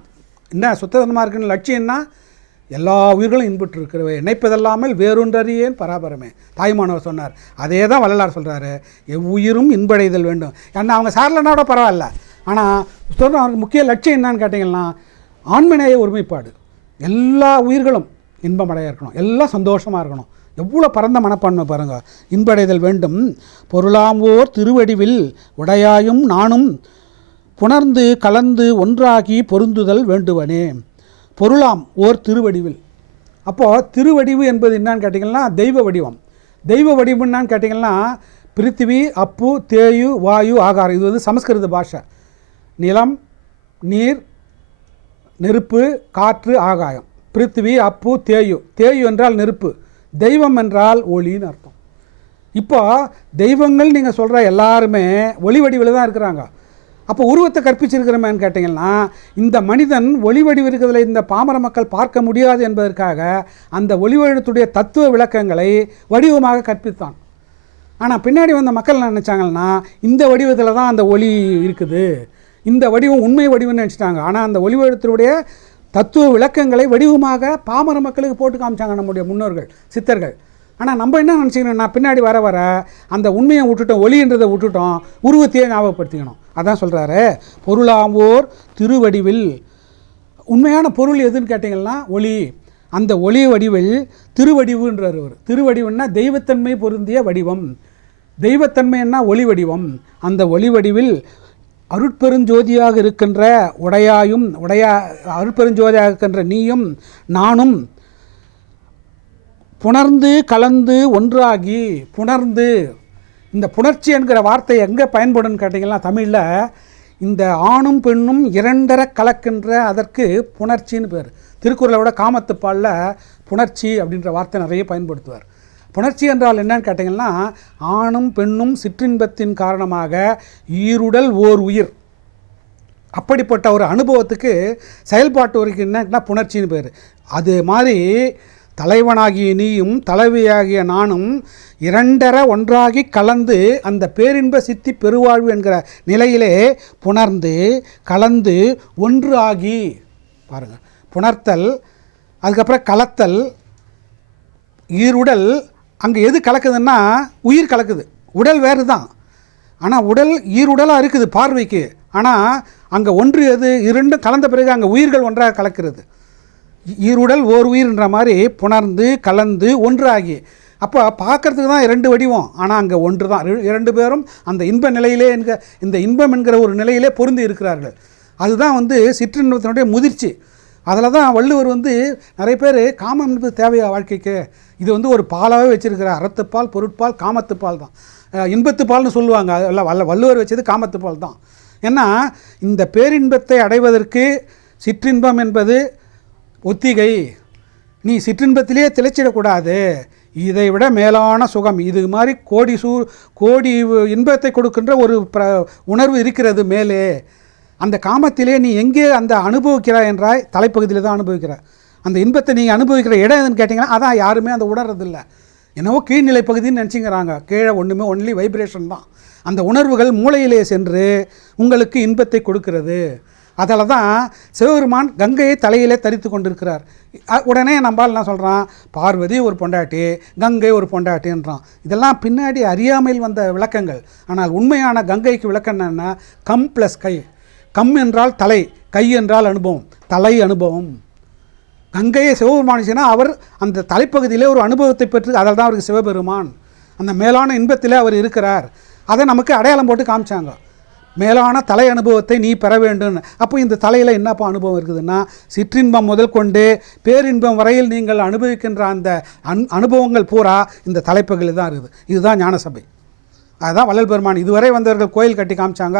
என்ன சுத்தமாக இருக்குன்னு லட்சியம்னா எல்லா உயிர்களும் இன்புற்று இருக்கிறவை இணைப்பதெல்லாமல் வேறொன்றறியேன் பராபரமே தாய்மானவர் சொன்னார். அதே தான் வள்ளலார் சொல்கிறாரு, எவ்வுயிரும் இன்படைதல் வேண்டும். ஏன்னா அவங்க சாரலனாவோட பரவாயில்ல, ஆனால் சொல்கிற அவருக்கு முக்கிய லட்சியம் என்னன்னு கேட்டிங்கன்னா ஆண்மநேய ஒருமைப்பாடு. எல்லா உயிர்களும் இன்பமடைய இருக்கணும், எல்லாம் சந்தோஷமாக இருக்கணும். எவ்வளோ பரந்த மனப்பான்மை பாருங்கள். இன்படைதல் வேண்டும் பொருளாம்போர் திருவடிவில் உடையாயும் நானும் புணர்ந்து கலந்து ஒன்றாகி பொருந்துதல் வேண்டுவனே. பொருளாம் ஓர் திருவடிவில். அப்போது திருவடிவு என்பது என்னான்னு கேட்டிங்கன்னா தெய்வ வடிவம். தெய்வ வடிவம் என்னான்னு கேட்டிங்கன்னா பிருத்திவி அப்பு தேயு வாயு ஆகாரம். இது வந்து சமஸ்கிருத பாஷை. நிலம் நீர் நெருப்பு காற்று ஆகாயம். பிருத்திவி அப்பு தேயு. தேயு என்றால் நெருப்பு, தெய்வம் என்றால் ஒளின்னு அர்த்தம். இப்போ தெய்வங்கள் நீங்கள் சொல்கிற எல்லாருமே ஒளி வடிவில் தான் இருக்கிறாங்க. அப்போ உருவத்தை கற்பிச்சிருக்கிறோமேன்னு கேட்டிங்கன்னா இந்த மனிதன் ஒளி வடிவு இருக்கிறதுல இந்த பாமர மக்கள் பார்க்க முடியாது என்பதற்காக அந்த ஒளி வடிவத்துடைய தத்துவ விளக்கங்களை வடிவமாக கற்பித்தான். ஆனால் பின்னாடி வந்த மக்கள் என்ன நினச்சாங்கன்னா இந்த வடிவத்தில் தான் அந்த ஒளி இருக்குது, இந்த வடிவம் உண்மை வடிவம்னு நினச்சிட்டாங்க. ஆனால் அந்த ஒளி வடிவத்தினுடைய தத்துவ விளக்கங்களை வடிவமாக பாமர மக்களுக்கு போட்டு காமிச்சாங்க நம்முடைய முன்னோர்கள் சித்தர்கள். ஆனால் நம்ம என்ன நினச்சிக்கணும்னா பின்னாடி வர வர அந்த உண்மையை விட்டுட்டோம், ஒளின்றதை விட்டுட்டோம், உருவத்தையே ஞாபகப்படுத்திக்கணும். அதான் சொல்கிறாரு பொருளாம்போர் திருவடிவில். உண்மையான பொருள் எதுன்னு கேட்டிங்கன்னா ஒளி. அந்த ஒளி வடிவில் திருவடிவுன்றார் அவர். திருவடிவுன்னா தெய்வத்தன்மை பொருந்திய வடிவம். தெய்வத்தன்மைன்னா ஒளி வடிவம். அந்த ஒளி வடிவில் அருட்பெருஞ்சோதியாக இருக்கின்ற உடையாயும் அருட்பெருஞ்சோதியாக இருக்கின்ற நீயும் நானும் புணர்ந்து கலந்து ஒன்றாகி. புணர்ந்து, இந்த புணர்ச்சி என்கிற வார்த்தை எங்கே பயன்படுன்னு கேட்டிங்கன்னா தமிழில் இந்த ஆணும் பெண்ணும் இரண்டரை கலக்கின்ற அதற்கு புணர்ச்சின்னு பேர். திருக்குறளோட காமத்துப்பாலில் புணர்ச்சி அப்படின்ற வார்த்தை நிறைய பயன்படுத்துவார். புணர்ச்சி என்றால் என்னன்னு கேட்டிங்கன்னா ஆணும் பெண்ணும் சிற்றின்பத்தின் காரணமாக ஈருடல் ஓர் உயிர். அப்படிப்பட்ட ஒரு அனுபவத்துக்கு செயல்பாட்டு வரைக்கும் என்னன்னா புணர்ச்சின்னு பேர். அது மாதிரி தலைவனாகிய நீயும் தலைவியாகிய நானும் இரண்டரை ஒன்றாகி கலந்து அந்த பேரின்ப சித்தி பெருவாழ்வு என்கிற நிலையிலே புணர்ந்து கலந்து ஒன்று ஆகி. பாருங்கள், புணர்த்தல், அதுக்கப்புறம் கலத்தல், ஈருடல். அங்கே எது கலக்குதுன்னா உயிர் கலக்குது, உடல் வேறு தான். ஆனால் உடல் ஈருடலாக இருக்குது பார்வைக்கு. ஆனால் அங்கே ஒன்று எது, இரண்டும் கலந்த பிறகு அங்கே உயிர்கள் ஒன்றாக கலக்கிறது. ஈருடல் ஓர் உயிர்ன்ற மாதிரி புணர்ந்து கலந்து ஒன்றாகி. அப்போ பார்க்குறதுக்கு தான் இரண்டு வடிவம், ஆனால் அங்கே ஒன்று தான். இரண்டு பேரும் அந்த இன்ப நிலையிலே இந்த இன்பம் என்கிற ஒரு நிலையிலே பொருந்தி இருக்கிறார்கள். அதுதான் வந்து சிற்றின்பத்தினுடைய முதிர்ச்சி. அதில் தான் வள்ளுவர் வந்து நிறைய பேர் காமம் என்பது தேவையா வாழ்க்கைக்கு, இது வந்து ஒரு பாலாகவே வச்சுருக்கிறார். அறத்துப்பால் பொருட்பால் காமத்துப்பால் தான். இன்பத்துப்பால்னு சொல்லுவாங்க. அதெல்லாம் வள்ளுவர் வச்சது காமத்துப்பால் தான். ஏன்னா இந்த பேரின்பத்தை அடைவதற்கு சிற்றின்பம் என்பது ஒத்திகை. நீ சிற்றின்பத்திலே திளைச்சிடக்கூடாது, இதை விட மேலான சுகம், இது மாதிரி கோடி இன்பத்தை கொடுக்கின்ற ஒரு உணர்வு இருக்கிறது மேலே. அந்த காமத்திலே நீ எங்கே அந்த அனுபவிக்கிறாய் என்றாய், தலைப்பகுதியில் தான் அனுபவிக்கிறாய். அந்த இன்பத்தை நீங்கள் அனுபவிக்கிற இடம் எதுன்னு கேட்டிங்கன்னா அதான் யாருமே அந்த உணர்றதில்லை. என்னவோ கீழ்நிலை பகுதின்னு நினச்சிங்கிறாங்க. கீழே ஒன்லி வைப்ரேஷன் தான். அந்த உணர்வுகள் மூளையிலே சென்று உங்களுக்கு இன்பத்தை கொடுக்கிறது. அதில் தான் சிவபெருமான் கங்கையை தலையிலே தரித்து கொண்டிருக்கிறார். உடனே நம்பால் என்ன சொல்கிறான், பார்வதி ஒரு பொண்டாட்டி, கங்கை ஒரு பொண்டாட்டின்றான். இதெல்லாம் பின்னாடி அறியாமையில் வந்த விளக்கங்கள். ஆனால் உண்மையான கங்கைக்கு விளக்கம் என்னென்னா கம் ப்ளஸ் கை. கம் என்றால் தலை, கை என்றால் அனுபவம், தலை அனுபவம். கங்கையை சிவபெருமானிச்சுன்னா அவர் அந்த தலைப்பகுதியிலே ஒரு அனுபவத்தை பெற்று, அதில் தான் அவருக்கு சிவபெருமான். அந்த மேலான இன்பத்திலே அவர் இருக்கிறார். அதை நமக்கு அடையாளம் போட்டு காமிச்சாங்க. மேலான தலை அனுபவத்தை நீ பெற வேண்டும். அப்போ இந்த தலையில் என்னப்பா அனுபவம் இருக்குதுன்னா சிற்றின்பம் முதல் கொண்டு பேரின்பம் வரையில் நீங்கள் அனுபவிக்கின்ற அந்த அனுபவங்கள் பூரா இந்த தலைப்பகுதியில் தான் இருக்குது. இதுதான் ஞானசபை. அதுதான் வள்ளல் பெருமான் இதுவரை வந்தவர்கள் கோயில் கட்டி காமிச்சாங்க,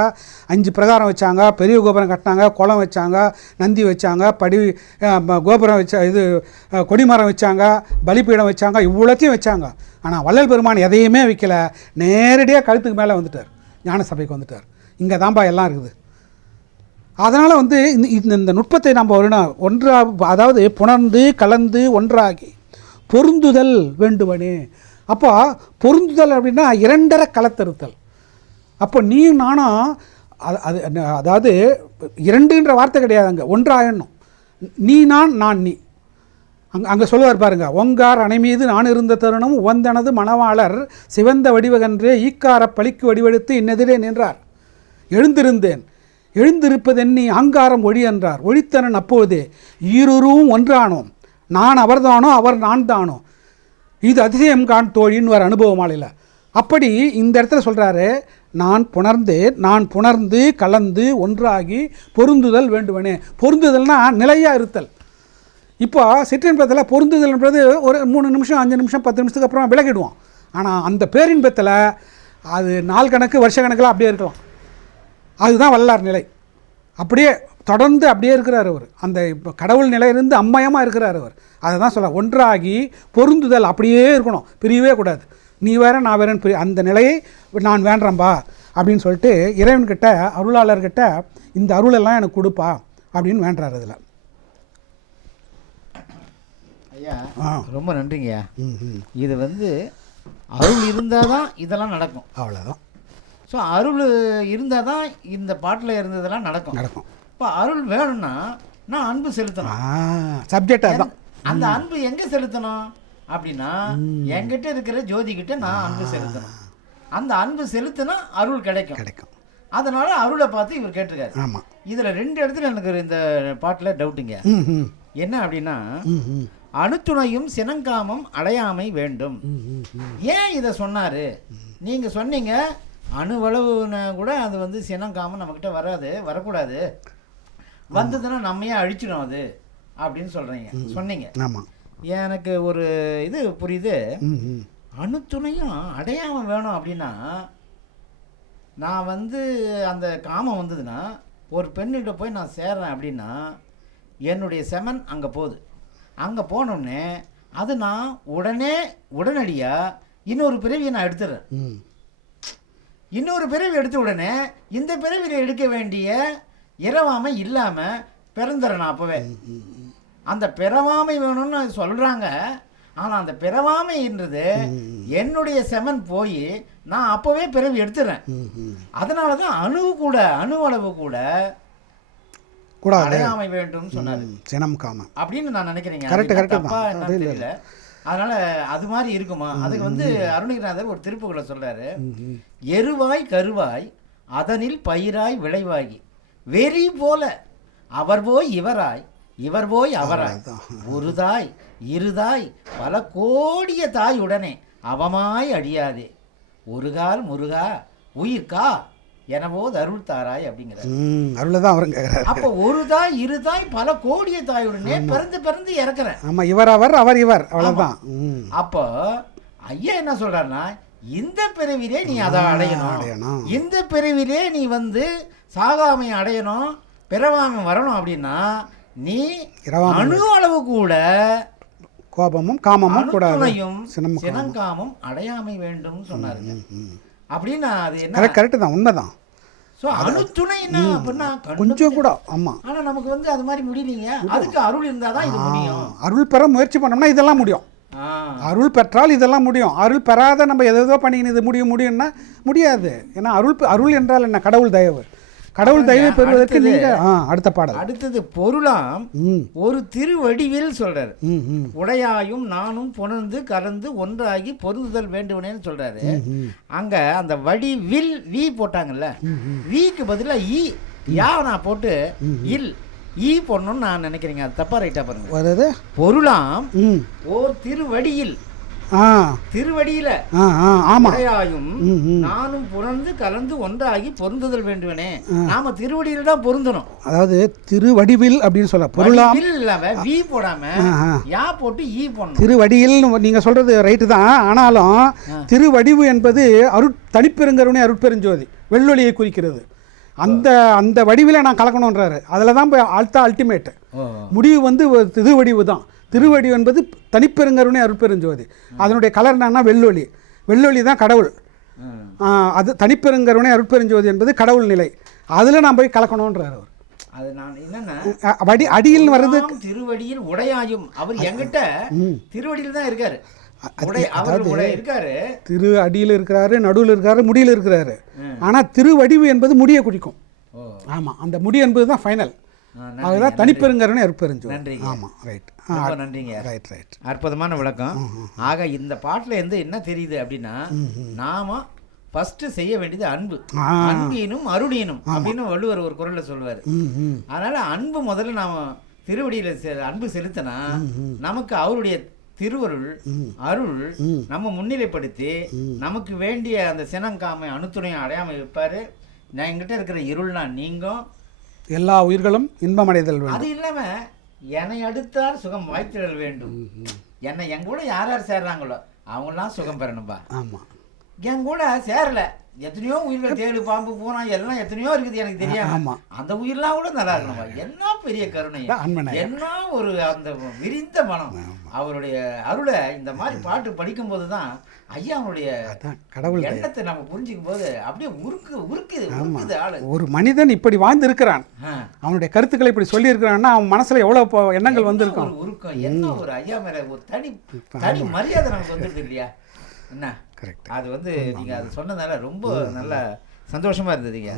5 பிரகாரம் வச்சாங்க, பெரிய கோபுரம் கட்டினாங்க, குளம் வச்சாங்க, நந்தி வச்சாங்க, கோபுரம் கொடிமரம் வச்சாங்க, பலிப்பீடம் வச்சாங்க, இவ்வளோத்தையும் வச்சாங்க. ஆனால் வள்ளல் பெருமான் எதையுமே வைக்கல, நேரடியாக கழுத்துக்கு மேலே வந்துட்டார், ஞான சபைக்கு வந்துட்டார். இங்கே தான்பா எல்லாம் இருக்குது. அதனால் வந்து இந்த நுட்பத்தை நம்ம அதாவது புணர்ந்து கலந்து ஒன்றாகி பொருந்துதல் வேண்டுவனே. அப்போ பொருந்துதல் அப்படின்னா இரண்டரை கலத்தறுத்தல். அப்போ நீ நானும் அதாவது இரண்டுன்ற வார்த்தை கிடையாது, அங்கே ஒன்றாயிடணும். நீ நான், நான் நீ. அங்கே சொல்லுவார் பாருங்க, ஒங்கார் அணை மீது நான் இருந்த தருணம் உவந்தனது மணவாளர் சிவந்த வடிவகன்றே ஈக்கார பழிக்கு வடிவெடுத்து இன்னெதிரே நின்றார். எழுந்திருந்தேன், எழுந்திருப்பதென்னி ஆங்காரம் ஒழி என்றார். ஒழித்தனன் அப்போதே ஈருருவும் ஒன்றானோம், நான் அவர்தானோ அவர் நான் தானோ, இது அதிசயம் காண் தோழின்னு ஒரு அனுபவமாலையில். அப்படி இந்த இடத்துல சொல்கிறாரு, நான் புணர்ந்து கலந்து ஒன்றாகி பொருந்துதல் வேண்டுவனே. பொருந்துதல்னா நிலையாக இருத்தல். இப்போ சிற்றின்பத்தில் பொருந்துதல்ன்றது ஒரு 3 நிமிஷம் 5 நிமிஷம் 10 நிமிஷத்துக்கு அப்புறம் விலகிடுவோம். ஆனால் அந்த பேரின்பத்தில் அது நாள் கணக்கு வருஷ கணக்கில் அப்படியே இருக்கலாம். அதுதான் வல்லார் நிலை. அப்படியே தொடர்ந்து அப்படியே இருக்கிறார் அவர். அந்த இப்போ கடவுள் நிலையிலிருந்து அம்மயமாக இருக்கிறார் அவர். அதை தான் சொல்ல, ஒன்றாகி பொருந்துதல் அப்படியே இருக்கணும், பிரியவே கூடாது. நீ வேற நான் வேறன்னு அந்த நிலையை நான் வேண்டேன்பா அப்படின்னு சொல்லிட்டு இறைவன்கிட்ட அருளாளர்கிட்ட இந்த அருளெல்லாம் எனக்கு கொடுப்பா அப்படின்னு வேண்டுறாரு. அதில் ஐயா ரொம்ப நன்றிங்கய்யா. இது வந்து அருள் இருந்தால் தான் இதெல்லாம் நடக்கும், அவ்வளோதான். ஸோ அருள் இருந்தால் தான் இந்த பாட்டில் இருந்ததெல்லாம் நடக்கும். இப்போ அருள் வேணும்னா நான் அன்பு செலுத்தணும். சப்ஜெக்டாக தான் அந்த அன்பு எங்கே செலுத்தணும் அப்படின்னா என்கிட்ட இருக்கிற ஜோதிகிட்ட நான் அன்பு செலுத்தணும். அந்த அன்பு செலுத்தினா அருள் கிடைக்கும். அதனால அருளை பார்த்து இவர் கேட்டிருக்காரு. ஆமாம். இதில் 2 இடத்துல எனக்கு இந்த பாட்டில் டவுட்டுங்க. என்ன அப்படின்னா, அணுத்துணையும் சினங்காமம் அடையாமை வேண்டும். ஏன் இதை சொன்னார்? நீங்கள் சொன்னீங்க அணுவளவுன்னு கூட அது வந்து சினங்காமம் நம்மக்கிட்ட வரக்கூடாது, வந்ததுன்னா நம்மையே அழிச்சிடும் அது அப்படின்னு சொன்னீங்க. ஆமாம். எனக்கு ஒரு இது புரியுது. அணுத்துணையும் அடையாமல் வேணும் அப்படின்னா, நான் வந்து அந்த காமம் வந்ததுன்னா ஒரு பெண்ணிட்ட போய் நான் சேர்றேன் அப்படின்னா என்னுடைய செமன் அங்கே போகுது. அங்கே போனோடனே அது நான் உடனடியாக இன்னொரு பிறவியை நான் எடுத்துடுறேன். இன்னொரு பிறவி எடுத்த உடனே இந்த பிறவியில் எடுக்க வேண்டிய இரவாமை இல்லாமல் பிறந்துறேன் நான் அப்போவே. அந்த பிறவாமை வேணும்னு சொல்கிறாங்க. ஆனால் அந்த பிறவாமைன்றது என்னுடைய செமன் போய் நான் அப்போவே பிறவி எடுத்துறேன். அதனால தான் அணு அளவு கூட அடையாமை வேண்டும் சொன்னாரு, சினம் காமம் அப்படின்னு நான் நினைக்கிறேங்க. தெரியல. அதனால அது மாதிரி இருக்குமா? அதுக்கு வந்து அருணகிரிநாதர் ஒரு திருப்புகளை சொல்றாரு, எருவாய் கருவாய் அதனில் பயிராய் விளைவாகி வெறி போல அவர் போய் இவராய் இவர் போய் அவராய் ஒரு தாய் இருதாய் பல கோடிய தாய் உடனே அவமாய் அடியாதே ஒரு கால் முருகா உயிர்கா எனவோது அருள் தாராய் அப்படிங்கிறார். அருள்தான் அவரும் கேட்கிறார். அப்போ ஒரு தாய் இரு தாய் பல கோடிய தாயுடனே பிறந்து இறக்குறேன். ஆமா, இவர் இவர் அவ்வளவுதான். அப்போ ஐயா என்ன சொல்றாருன்னா, இந்த பிறவிலே நீ அதை அடையணும், இந்த பிறவிலே நீ வந்து சாகாமை அடையணும், பிறவாமை வரணும் அப்படின்னா நீ அணு அளவு கூட கோபமும் காமமும் கூடாது, சினங்காமம் அடையாமை வேண்டும் சொன்னாருங்க. அப்படின்னா அது என்ன? கரெக்ட் தான், உண்மைதான். ஸோ அணுத்துணை என்ன அப்படின்னா கொஞ்சம் கூட. ஆமாம். ஆனால் நமக்கு வந்து அது மாதிரி முடியலீங்க. அதுக்கு அருள் இருந்தால் தான் இது முடியும். அருள் பெற முயற்சி பண்ணோம்னா இதெல்லாம் முடியும். அருள் பெற்றால் இதெல்லாம் முடியும். அருள் பெறாத நம்ம எதோ பண்ணிக்கணும் இது முடியும்னா முடியாது. ஏன்னா அருள் என்றால் என்ன? கடவுள் தயவு. கடவுள் தயவை பெறுவதற்கு நீங்க அடுத்த பாடல். அடுத்தது பொருளாம் ஒரு திருவடிவில் சொல்றாரு. உடையாயும் நானும் புணர்ந்து கலந்து ஒன்றாகி பொருந்துதல் வேண்டுவனேன்னு சொல்றாரு. அங்க அந்த வடிவில் வி போட்டாங்கல்ல, விக்கு பதிலா யா நான் போட்டு இல் ஈ போடணும்னு நான் நினைக்கிறேங்க. அது தப்பா ரைட்டா பாருங்க. பொருளாம் ஓர் திருவடியில், திருவடியில உடையாயும் நானும் புணர்ந்து கலந்து ஒன்றாகி பொருந்துதல் வேண்டுவனே. நாம திருவடியில தான் பொருந்தணும். அதாவது திருவடிவில் அப்படின்னு சொல்ல, பொருளாம் இல்லாம வி போடாம யா போட்டு ஈ போடணும். திருவடியில் நீங்க சொல்றது ரைட்டு தான். ஆனாலும் திருவடிவு என்பது தனிப்பெருங்கருணை அருட்பெருஞ்சோதி வெள்ளொளியை குறிக்கிறது. அந்த வடிவில் நான் கலக்கணுன்றாரு. அதில் தான் போய் அல்டிமேட் முடிவு வந்து திருவடிவு தான். திருவடி என்பது தனிப்பெருங்கருணை அருட்பெருஞ்சோதி. அதனுடைய கலர் என்னன்னா வெள்ளொளி. வெள்ளொளி தான் கடவுள். அது தனிப்பெருங்கருணை அருட்பெருஞ்சோதி என்பது கடவுள் நிலை. அதில் நான் போய் கலக்கணுன்றார் அவர். அது நான் என்னன்னா அடியில் வர்றது திருவடியில் உடையாயும். அவர் என்கிட்ட திருவடியில் தான் இருக்காரு. திரு அடியில் இருக்கிறாரு, நடுவில் இருக்கிறாரு, முடியில் இருக்கிறாரு. ஆனால் திருவடிவு என்பது முடியை குறிக்கும். ஆமாம், அந்த முடி என்பது தான் ஃபைனல். நன்றிங்க, அதுதான் தனிப்பெருங்கருணை அருட்பெருஞ்சோதி. நன்றிங்க. ஆமாம், ரைட். ரொம்ப நன்றிங்க. Right right. அற்புதமான விளக்கம். ஆக இந்த பாட்டுல இருந்து என்ன தெரியுது அப்படின்னா, நாம ஃபர்ஸ்ட் செய்ய வேண்டியது அன்பு. அன்பீனும் அருளினும் அப்படின்னு வள்ளுவர் ஒரு குறள்ல சொல்லுவாரு. அதனால அன்பு முதல்ல நாம திருவடியில அன்பு செலுத்தினா நமக்கு அவருடைய திருவருள் அருள் நம்ம முன்னிலைப்படுத்தி நமக்கு வேண்டிய அந்த சினங்காமை அணுத்துணையும் அடையாம வைப்பாரு. நான் என்கிட்ட இருக்கிற இருள்னா நீங்கும், எல்லா உயிர்களும் இன்பமடைதல் வேண்டும். அது இல்லாம என்னை அடுத்தால் சுகம் வாய்த்திடல் வேண்டும். என்னை என் கூட யார் யார் சேர்றாங்களோ அவங்களாம் சுகம் பெறணும்பா. ஆமாம், என் கூட சேரல எத்தனையோ உயிர்கள், தேடு பாம்பு பூனா எல்லாம் எத்தனையோ இருக்குது எனக்கு தெரியாம. அந்த உயிரெல்லாம் கூட நல்லா இருக்கணும்பா. என்ன பெரிய கருணை, என்ன ஒரு அந்த விரிந்த மனம். அவருடைய அருளை இந்த மாதிரி பாட்டு படிக்கும் போதுதான் ஐயா அவனுடைய கடவுள் எண்ணத்தை நம்ம புரிஞ்சுக்கும் போது அப்படியே உருக்குது ஆளு. ஒரு மனிதன் இப்படி வாழ்ந்து இருக்கிறான், அவனுடைய கருத்துக்களை இப்படி சொல்லி இருக்கிறான்னா அவன் மனசுல எவ்வளவு எண்ணங்கள் வந்திருக்கும். ஒரு உருக்கம், என்ன ஒரு ஐயா மேல ஒரு தனி மரியாதை நமக்கு வந்துருது இல்லையா? என்ன அது வந்து நீங்க அது சொன்னதால ரொம்ப நல்ல சந்தோஷமா இருந்ததுங்க.